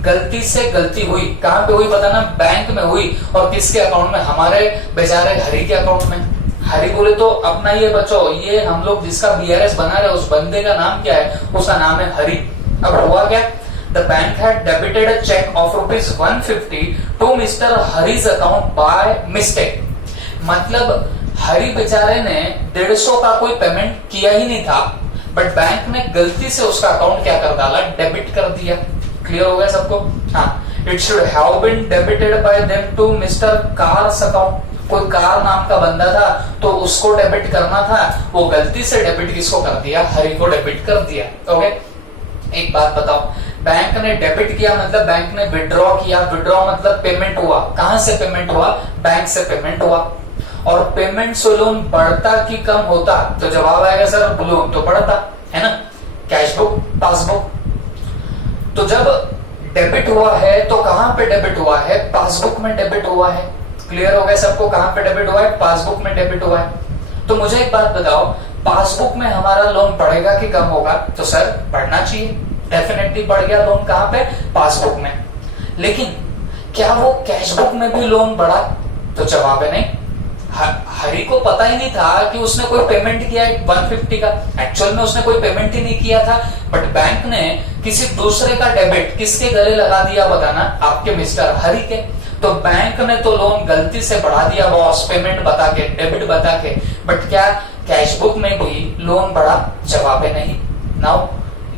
गलती से गलती हुई। कहां पे हुई बताना? बैंक में हुई। और किसके अकाउंट में? हमारे बेचारे हरी के अकाउंट में। हरी बोले तो अपना ये बच्चों, ये हम लोग जिसका बीआरएस बना रहे उस बंदे का नाम क्या है? उसका नाम है हरी। अब हुआ क्या? The bank had debited a cheque of rupees 150 to mister Hari's account by mistake. मतलब हरी बेचारे ने 150 का कोई पेमेंट किया ही नहीं था, बट बैंक ने गलती से उसका अकाउंट क्या कर डाला? डेबिट कर दिया। क्लियर हो गया सबको? हाँ, it should have been debited by them to mister Car's account. कोई कार नाम का बंदा था तो उसको डेबिट करना था, वो गलती से डेबिट किसको कर दिया? हरी को डेबिट कर दिया। ओके, एक बात बताओ, बैंक ने डेबिट किया मतलब बैंक ने विड्रॉ किया, विड्रॉ मतलब पेमेंट हुआ। कहां से पेमेंट हुआ? बैंक से पेमेंट हुआ। और पेमेंट से लोन बढ़ता कि कम होता? तो जवाब आएगा सर लोन तो बढ़ता है ना। Cash book, passbook. तो जब डेबिट हुआ है तो कहां पे डेबिट हुआ है? पासबुक में डेबिट हुआ है। क्लियर हो गया सबको? कहां पे डेबिट हुआ है? पासबुक में डेबिट हुआ है। तो मुझे एक बात बताओ, पासबुक में हमारा लोन बढ़ेगा कि कम होगा? तो सर बढ़ना चाहिए, डेफिनेटली बढ़ गया लोन। कहां पे? पासबुक में। लेकिन क्या वो कैश बुक में भी लोन बढ़ा? तो जवाब है नहीं। हरी को पता ही नहीं था कि उसने कोई पेमेंट किया है 150 का। एक्चुअल में उसने कोई पेमेंट ही नहीं किया था, बट बैंक ने किसी दूसरे का डेबिट किसके गले लगा दिया बताना? आपके मिस्टर हरी के। तो बैंक ने तो लोन गलती से बढ़ा दिया बॉस, पेमेंट बता के, डेबिट बता के, बट क्या कैश बुक में भी लोन बढ़ा? जवाब है नहीं। Now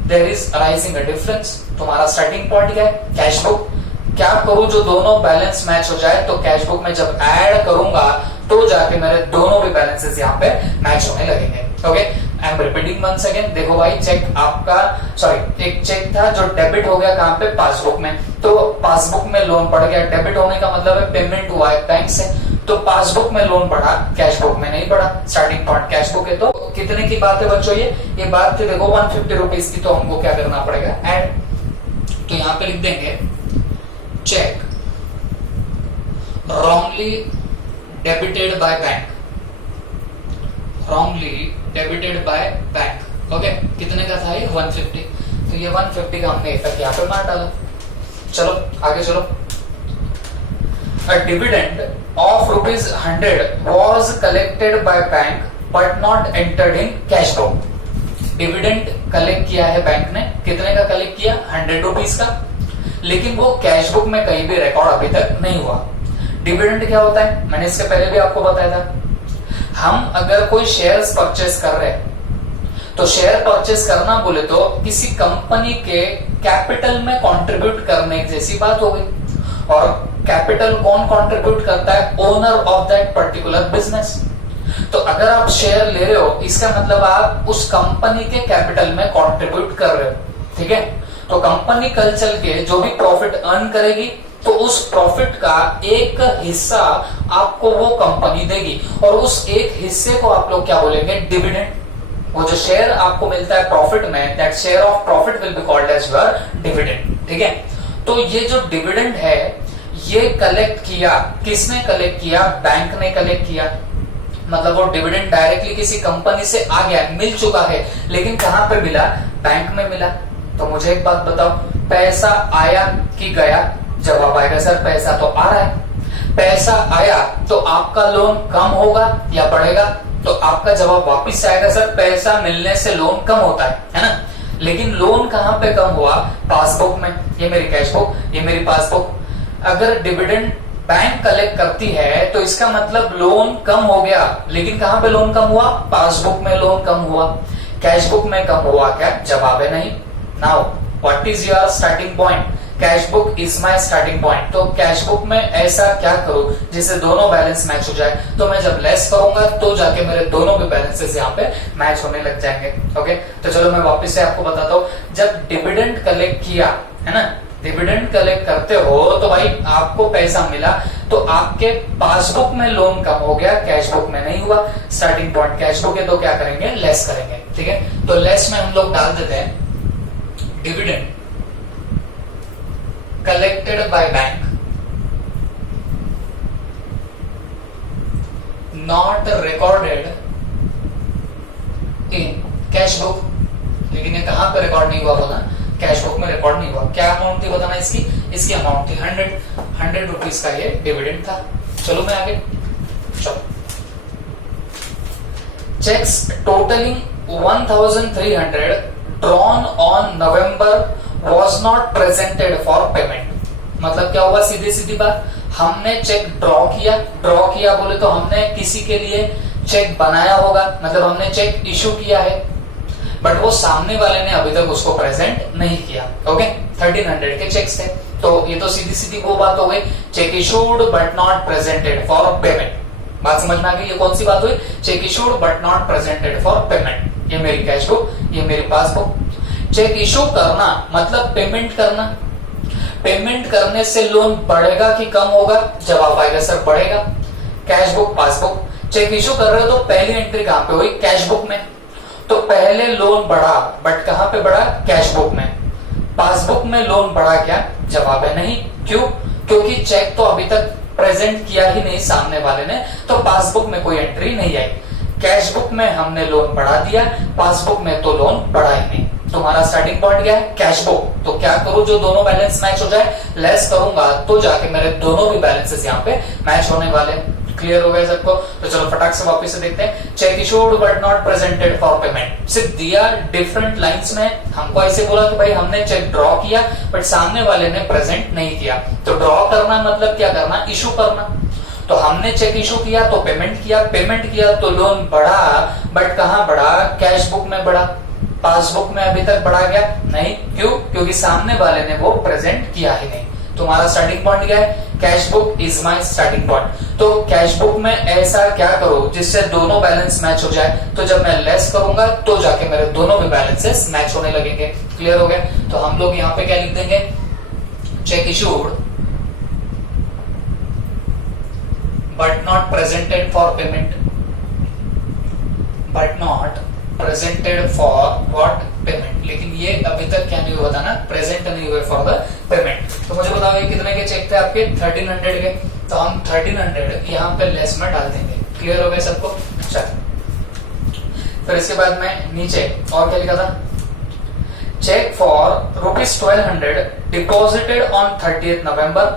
there is arising a difference. तुम्हारा स्टार्टिंग पॉइंट क्या है? Cash book. क्या करूं जो दोनों बैलेंस मैच हो जाए? तो कैश बुक में जब ऐड करूंगा तो जाके मेरे दोनों भी बैलेंसेस यहाँ पे मैच होने लगेंगे। Okay, I am repeating once again. देखो भाई, चेक आपका, सॉरी, एक चेक था जो डेबिट हो गया कहां पे? पासबुक में। तो पासबुक में लोन बढ़ गया, डेबिट होने का मतलब है पेमेंट हुआ है बैंक से, तो पासबुक में लोन बढ़ा, कैश बुक में नहीं बढ़ा। स्टार्टिंग पॉइंट कैश बुक है। तो कितने की बात है बच्चों? ये बात थी देखो 150 रुपीज की। तो हमको क्या करना पड़ेगा? ऐड। तो यहां पे लिख देंगे cheque wrongly debited by bank, wrongly debited by bank। Okay, कितने का था ये? 150। तो ये 150 का हमने इफेक्ट यहाँ पे मार डाला। चलो आगे चलो। A dividend of ₹100 was collected by bank but not entered in cash book। Dividend collect किया है बैंक ने, कितने का कलेक्ट किया? 100 रुपीज का, लेकिन वो कैश बुक में कहीं भी रिकॉर्ड अभी तक नहीं हुआ। डिविडेंड क्या होता है? मैंने इसके पहले भी आपको बताया था। हम अगर कोई शेयर्स परचेस कर रहे हैं, तो शेयर परचेस करना बोले तो किसी कंपनी के कैपिटल में कंट्रीब्यूट करने जैसी बात हो गई। और कैपिटल कौन कंट्रीब्यूट करता है? Owner of that particular business. तो अगर आप शेयर ले रहे हो, इसका मतलब आप उस कंपनी के कैपिटल में कंट्रीब्यूट कर रहे हो। ठीक है, तो कंपनी कल चल के जो भी प्रॉफिट अर्न करेगी, तो उस प्रॉफिट का एक हिस्सा आपको वो कंपनी देगी, और उस एक हिस्से को आप लोग क्या बोलेंगे? डिविडेंड। वो जो शेयर आपको मिलता है प्रॉफिट में, that share of profit will be called as your dividend. ठीक है, तो ये जो डिविडेंड है, ये कलेक्ट किया किसने? कलेक्ट किया बैंक ने कलेक्ट किया। मतलब वो डिविडेंड डायरेक्टली किसी कंपनी से आ गया, मिल चुका है, लेकिन कहां पे मिला? बैंक में मिला। तो मुझे एक बात बताओ, पैसा आया कि गया? जवाब आएगा सर पैसा तो आ रहा है। पैसा आया तो आपका लोन कम होगा या बढ़ेगा? तो आपका जवाब वापिस आएगा सर पैसा मिलने से लोन कम होता है ना। लेकिन लोन कहां पे कम हुआ? पासबुक में। ये मेरी कैश बुक, ये मेरी पासबुक। अगर डिविडेंड बैंक कलेक्ट करती है तो इसका मतलब लोन कम हो गया, लेकिन कहां पे लोन कम हुआ? पासबुक में लोन कम हुआ। कैश बुक में कम हुआ क्या? जवाब है नहीं। Now what is your starting point? Cash book is my starting point. तो कैश बुक में ऐसा क्या करूं जिससे दोनों बैलेंस मैच हो जाए? तो मैं जब लेस करूंगा तो जाके मेरे दोनों के बैलेंसेस यहाँ पे मैच होने लग जाएंगे। ओके, तो चलो मैं वापस से आपको बताता हूँ। जब डिविडेंड कलेक्ट किया है ना, डिविडेंड कलेक्ट करते हो तो भाई आपको पैसा मिला, तो आपके पासबुक में लोन कम हो गया, कैश बुक में नहीं हुआ। स्टार्टिंग पॉइंट कैश बुक है, तो क्या करेंगे? लेस करेंगे। ठीक है, तो लेस में हम लोग डाल देते हैं dividend collected by bank not recorded in cash book. लेकिन ये कहां पे रिकॉर्ड नहीं हुआ? बोला कैश बुक में रिकॉर्ड नहीं हुआ। क्या अमाउंट थी बताना इसकी अमाउंट थी 100 रुपीज का ये डिविडेंड था। चलो मैं आगे चलो। Cheques totalling 1300 drawn on November was not presented for payment। मतलब क्या हुआ? सीधी सीधी बात, हमने चेक ड्रॉ किया बोले तो हमने किसी के लिए चेक बनाया होगा, मतलब हमने चेक इशू किया है, बट वो सामने वाले ने अभी तक उसको प्रेजेंट नहीं किया। ओके, 1300 के चेक्स थे, तो ये तो सीधी सीधी वो बात हो गई, check issued but not presented for payment. बात समझ में आ गई? ये कौन सी बात हुई? Check issued but not presented for payment. ये मेरी कैश बुक, ये मेरी पासबुक। चेक इशू करना मतलब पेमेंट करना। पेमेंट करने से लोन बढ़ेगा कि कम होगा? जवाब आएगा सर बढ़ेगा। Cash book, passbook. Cheque issue कर रहे हो तो पहली एंट्री कहां पे हुई? कैश बुक में। तो पहले लोन बढ़ा, बट कहां पे बढ़ा? कैश बुक में। पासबुक में लोन बढ़ा क्या? जवाब है नहीं। क्यों? क्योंकि चेक तो अभी तक प्रेजेंट किया ही नहीं सामने वाले ने, तो पासबुक में कोई एंट्री नहीं आई। कैश बुक में हमने लोन बढ़ा दिया, पासबुक में तो लोन बढ़ा ही नहीं। तुम्हारा स्टार्टिंग पॉइंट क्या है? Cash book. तो क्या करूं, जो दोनों बैलेंस मैच हो जाए, लेस करूंगा तो जाके मेरे दोनों भी बैलेंसेस यहाँ पे मैच होने वाले। क्लियर हो गया सबको? तो चलो फटाक से वापस से देखते हैं। Check issued but not presented for payment. सिर्फ दिया डिफरेंट लाइंस में, हमको ऐसे बोला कि भाई हमने चेक ड्रॉ किया बट सामने वाले ने प्रेजेंट नहीं किया। तो ड्रॉ करना मतलब क्या करना? इशू करना। तो हमने चेक इशू किया तो पेमेंट किया, पेमेंट किया तो लोन बढ़ा, बट कहां बढ़ा? कैश बुक में बढ़ा। पासबुक में अभी तक बढ़ा गया नहीं। क्यों? क्योंकि सामने वाले ने वो प्रेजेंट किया ही नहीं। तुम्हारा स्टार्टिंग पॉइंट क्या है? Cash book is my starting point. तो कैश बुक में ऐसा क्या करो जिससे दोनों बैलेंस मैच हो जाए। तो जब मैं लेस करूंगा तो जाके मेरे दोनों भी बैलेंसेस मैच होने लगेंगे। क्लियर हो गया? तो हम लोग यहाँ पे क्या लिख देंगे? Check issued but not presented for payment, but not presented for what? Payment. लेकिन ये अभी तक क्या नहीं हुआ था ना? प्रेजेंट नहीं हुए फॉर द पेमेंट। तो मुझे बताओ ये कितने के चेक थे आपके? 1300 के। तो हम 1300 यहाँ पे लेस में डाल देंगे। क्लियर हो गया सबको? चल, फिर इसके बाद में नीचे और क्या लिखा था? Cheque for ₹1200 deposited on 30th November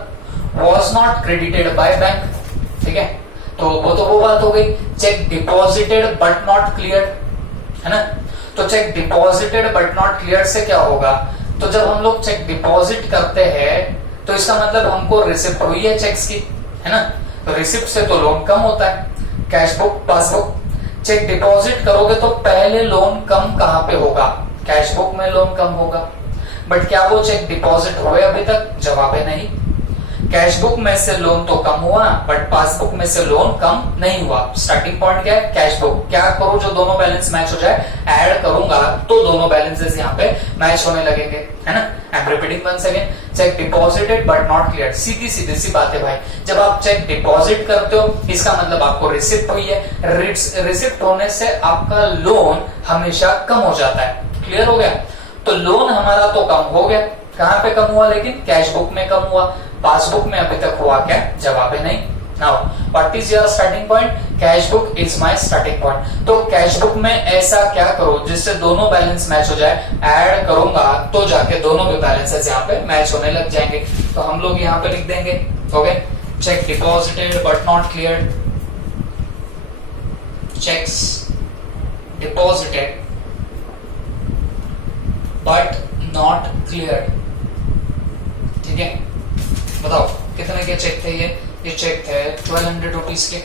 was not credited by bank. ठीक है, तो वो बात हो गई। Cheque deposited but not clear, है ना? तो cheque deposited but not clear से क्या होगा? तो जब हम लोग चेक डिपॉजिट करते हैं तो इसका मतलब हमको रिसिप्ट हुई है चेक्स की, है ना? तो रिसिप्ट से तो लोन कम होता है। Cash book, passbook. Cheque deposit करोगे तो पहले लोन कम कहां पे होगा? कैश बुक में लोन कम होगा। बट क्या वो चेक डिपॉजिट हुए अभी तक? जवाब है नहीं। कैश बुक में से लोन तो कम हुआ बट पासबुक में से लोन कम नहीं हुआ। स्टार्टिंग पॉइंट क्या है? Cash book. क्या करूं जो दोनों बैलेंस मैच हो जाए? ऐड करूंगा तो दोनों बैलेंसेस यहाँ पे मैच होने लगेंगे, है ना? I am repeating once again, cheque deposited but not clear. सीधी सीधी सी बात है भाई। जब आप चेक डिपॉजिट करते हो इसका मतलब आपको रिसिप्ट हुई है। रिसिप्ट होने से आपका लोन हमेशा कम हो जाता है। क्लियर हो गया? तो लोन हमारा तो कम हो गया। कहां पे कम हुआ? लेकिन कैश बुक में कम हुआ। पासबुक में अभी तक हुआ क्या? जवाब है नहीं। Now what is your starting point? Cash book is my starting point. तो कैश बुक में ऐसा क्या करो जिससे दोनों बैलेंस मैच हो जाए? ऐड करूंगा तो जाके दोनों भी बैलेंसेस यहाँ पे मैच होने लग जाएंगे। तो हम लोग यहाँ पे लिख देंगे, okay, check deposited but not clear, checks deposited but not clear. ठीक है, बताओ कितने के चेक थे ये चेक थे 1200 रुपीज के।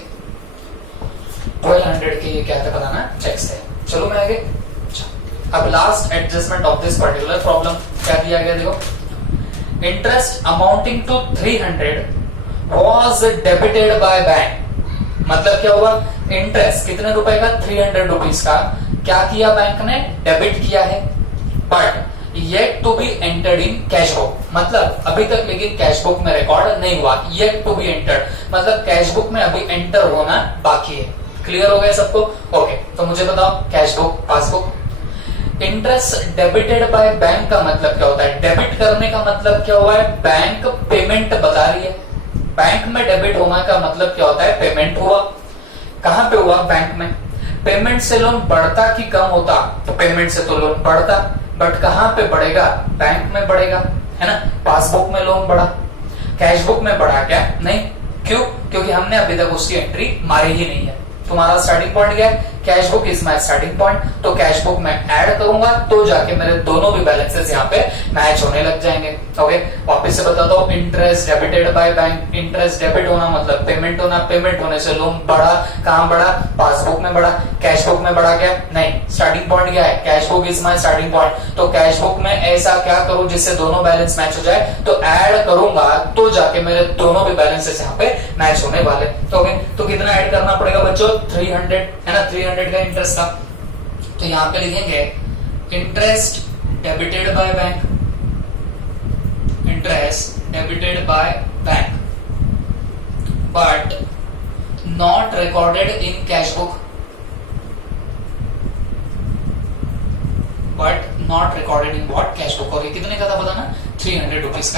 1200 के ये क्या थे पता ना? चेक्स थे। चलो मैं आगे। अब last adjustment of this particular problem क्या दिया गया? देखो, interest amounting to 300 was debited by bank. मतलब क्या हुआ? इंटरेस्ट कितने रुपए का? 300 रुपीज का क्या किया? बैंक ने डेबिट किया है, but yet to be entered in cash book. मतलब अभी तक लेकिन कैश बुक में रिकॉर्ड नहीं हुआ। येट टू बी एंटर्ड मतलब कैश बुक में अभी एंटर होना बाकी है। क्लियर हो गया सबको? ओके, तो मुझे बताओ cash book, passbook. Interest debited by bank का मतलब क्या होता है? डेबिट करने का मतलब क्या हुआ है? बैंक पेमेंट बता रही है। बैंक में डेबिट होना का मतलब क्या होता है? पेमेंट हुआ। कहां पे हुआ? बैंक में। पेमेंट से लोन बढ़ता कि कम होता? तो पेमेंट से तो लोन बढ़ता, बट कहां पे बढ़ेगा? बैंक में बढ़ेगा, है ना? पासबुक में लोन बढ़ा, कैश बुक में बढ़ा क्या? नहीं। क्यों? क्योंकि हमने अभी तक उसकी एंट्री मारी ही नहीं है। तुम्हारा स्टार्टिंग पॉइंट क्या है? Cash book is my starting point. तो कैश बुक में ऐड करूंगा तो जाके मेरे दोनों भी बैलेंसेस यहाँ पे मैच होने लग जाएंगे। ओके, वापस से बता दो, interest debited by bank. Interest debit होना मतलब पेमेंट होना, पेमेंट होने से लोन बढ़ा। कहां बढ़ा? पासबुक में बढ़ा। कैश बुक में बढ़ा क्या? नहीं। स्टार्टिंग पॉइंट क्या है? Cash book is my starting point. तो कैश बुक में ऐसा क्या करूं जिससे दोनों बैलेंस मैच हो जाए? तो ऐड करूंगा तो जाके मेरे दोनों भी बैलेंसेस यहाँ पे मैच होने वाले। ओके, तो कितना ऐड करना पड़ेगा बच्चों? 300, है ना? 300 का इंटरेस्ट था। तो यहां पे लिखेंगे interest debited by bank, interest debited by bank but not recorded in cash book, but not recorded in what? Cash book. और ये कितने का था पता ना? 300 रुपीज का।